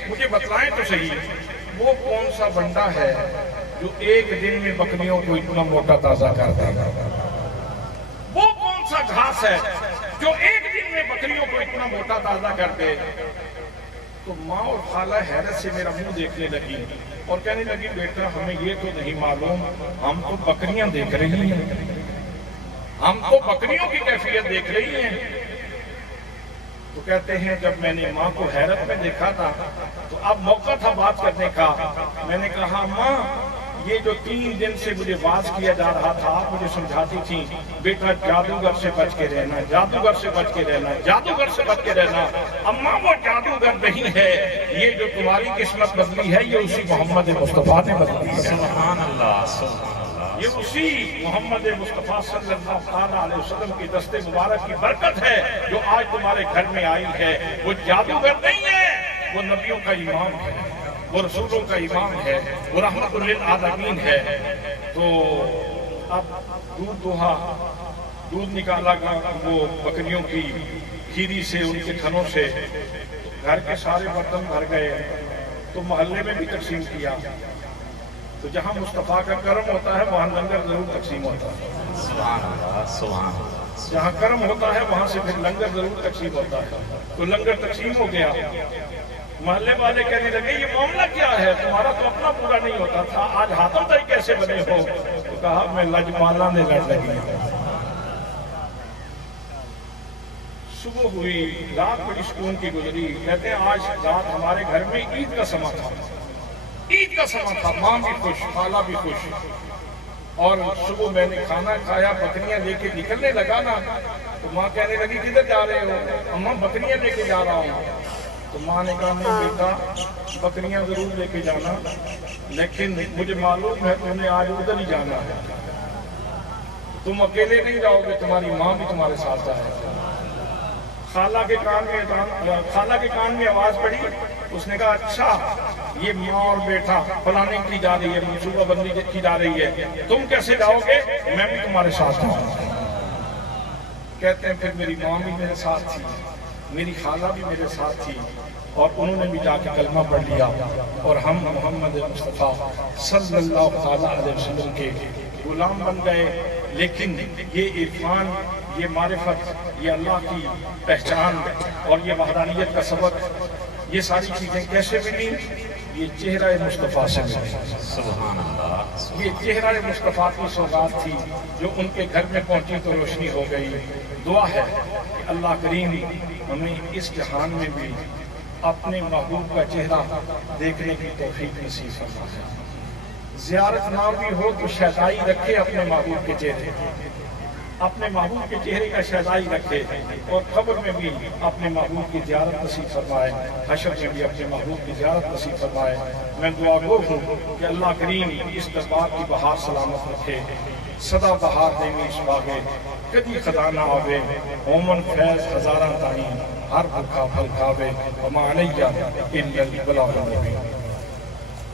मुझे बतलाएं तो सही वो कौन सा बंदा है जो एक दिन में बकरियों को इतना मोटा ताजा कर देगा? वो कौन सा घास है जो एक दिन में बकरियों को इतना मोटा ताजा कर दे? तो माँ और खाला हैरत से मेरा मुंह देखने लगी और कहने लगी बेटा हमें ये तो नहीं मालूम, हम तो बकरियां देख रही हैं, हम तो बकरियों की कैफियत देख रही हैं। तो कहते हैं जब मैंने माँ को हैरत में देखा था तो अब मौका था बात करने का। मैंने कहा माँ ये जो 3 दिन से मुझे वाज किया जा रहा था, आप मुझे समझाती थी बेटा जादूगर से बच के रहना, जादूगर से बच के रहना, जादूगर से बच के रहना। अम्मा वो जादूगर नहीं है, ये जो तुम्हारी किस्मत बदली है ये उसी मोहम्मद मुस्तफ़ा ने बदली है। सुभान अल्लाह, सुभान अल्लाह। ये उसी मोहम्मद मुस्तफ़ा सल्लल्लाहु अलैहि वसल्लम की दस्ते मुबारक की बरकत है जो आज तुम्हारे घर में आई है। वो जादूगर नहीं है, वो नबियों का इमाम है, वो रसूलों का इमाम है, वो रहमतुल लिल आलमीन है। तो अब दूध निकाला गया वो बकरियों की खीरी से, उनके थनों से, घर के सारे बर्तन भर गए, तो मोहल्ले में भी तकसीम किया। तो जहाँ मुस्तफ़ा का करम होता है वहाँ लंगर जरूर तकसीम होता है। सुभान अल्लाह, सुभान अल्लाह। जहाँ कर्म होता है वहां से फिर लंगर जरूर तकसीम होता है। तो लंगर तकसीम हो गया। मोहल्ले वाले कहने लगे ये मामला क्या है, तुम्हारा तो अपना पूरा नहीं होता था, आज हाथों तक कैसे बने हो? तो कहा मैं लजमाला ने लड़ लगी। सुबह हुई, रात बड़ी सुकून की गुजरी। कहते हैं आज रात हमारे घर में ईद का समा था, ईद का समा था। माँ भी खुश, खाला भी खुश। और सुबह मैंने खाना खाया, बकरियां लेके निकलने लगा ना, तो माँ कहने लगी किधर जा रहे हो? अम्मा बकरियां लेके जा रहा हूँ। तो माँ ने कहा नहीं बेटा, बकरियां जरूर लेके जाना, लेकिन मुझे मालूम है तुम्हें आज उधर ही जाना है। तुम अकेले नहीं जाओगे, तुम्हारी माँ भी तुम्हारे साथ जाएगी। खाला के कान में आवाज पड़ी। उसने कहा अच्छा, ये माँ और बेटा फलाने की जा रही है, मनसूबाबंदी की जा रही है, तुम कैसे जाओगे? मैं भी तुम्हारे साथ जाऊंगा। कहते हैं फिर मेरी माँ भी मेरे साथ थी, मेरी खाला भी मेरे साथ थी, और उन्होंने भी जाके कलमा पढ़ लिया, और हम मोहम्मद मुस्तफ़ा सल्लल्लाहु अलैहि वसल्लम के गुलाम बन गए। लेकिन ये इरफान, ये मारिफत, ये अल्लाह की पहचान और ये वहदानियत का सबक, ये सारी चीजें कैसे मिली? ये चेहरा मुस्तफ़ा से मिली। सुभान अल्लाह। ये चेहरा मुस्तफ़ा की सौगात थी जो उनके घर में पहुंची तो रोशनी हो गई। दुआ है कि अल्लाह करीम हमें इस जहान में भी अपने महबूब का चेहरा देखने की तौफीक नसीब फरमाए। ज़ियारत ना भी हो तो शहदाई रखे अपने महबूब के चेहरे, अपने महबूब के चेहरे का शहदाई रखे, और कब्र में भी अपने महबूब की ज़ियारत नसीब फरमाए, हशर में भी अपने महबूब की ज़ियारत नसीब फरमाए। मैं दुआगो हूँ कि अल्लाह करीम इस दरबार की बहार सलामत रखे, सदा बहार देवी इस बागे, कदी खदा ना आवे, ओमन फैज हजारा तानी, हर भूखा फल खावे, वमा अलैया इल्लल बलागुल मुबीन।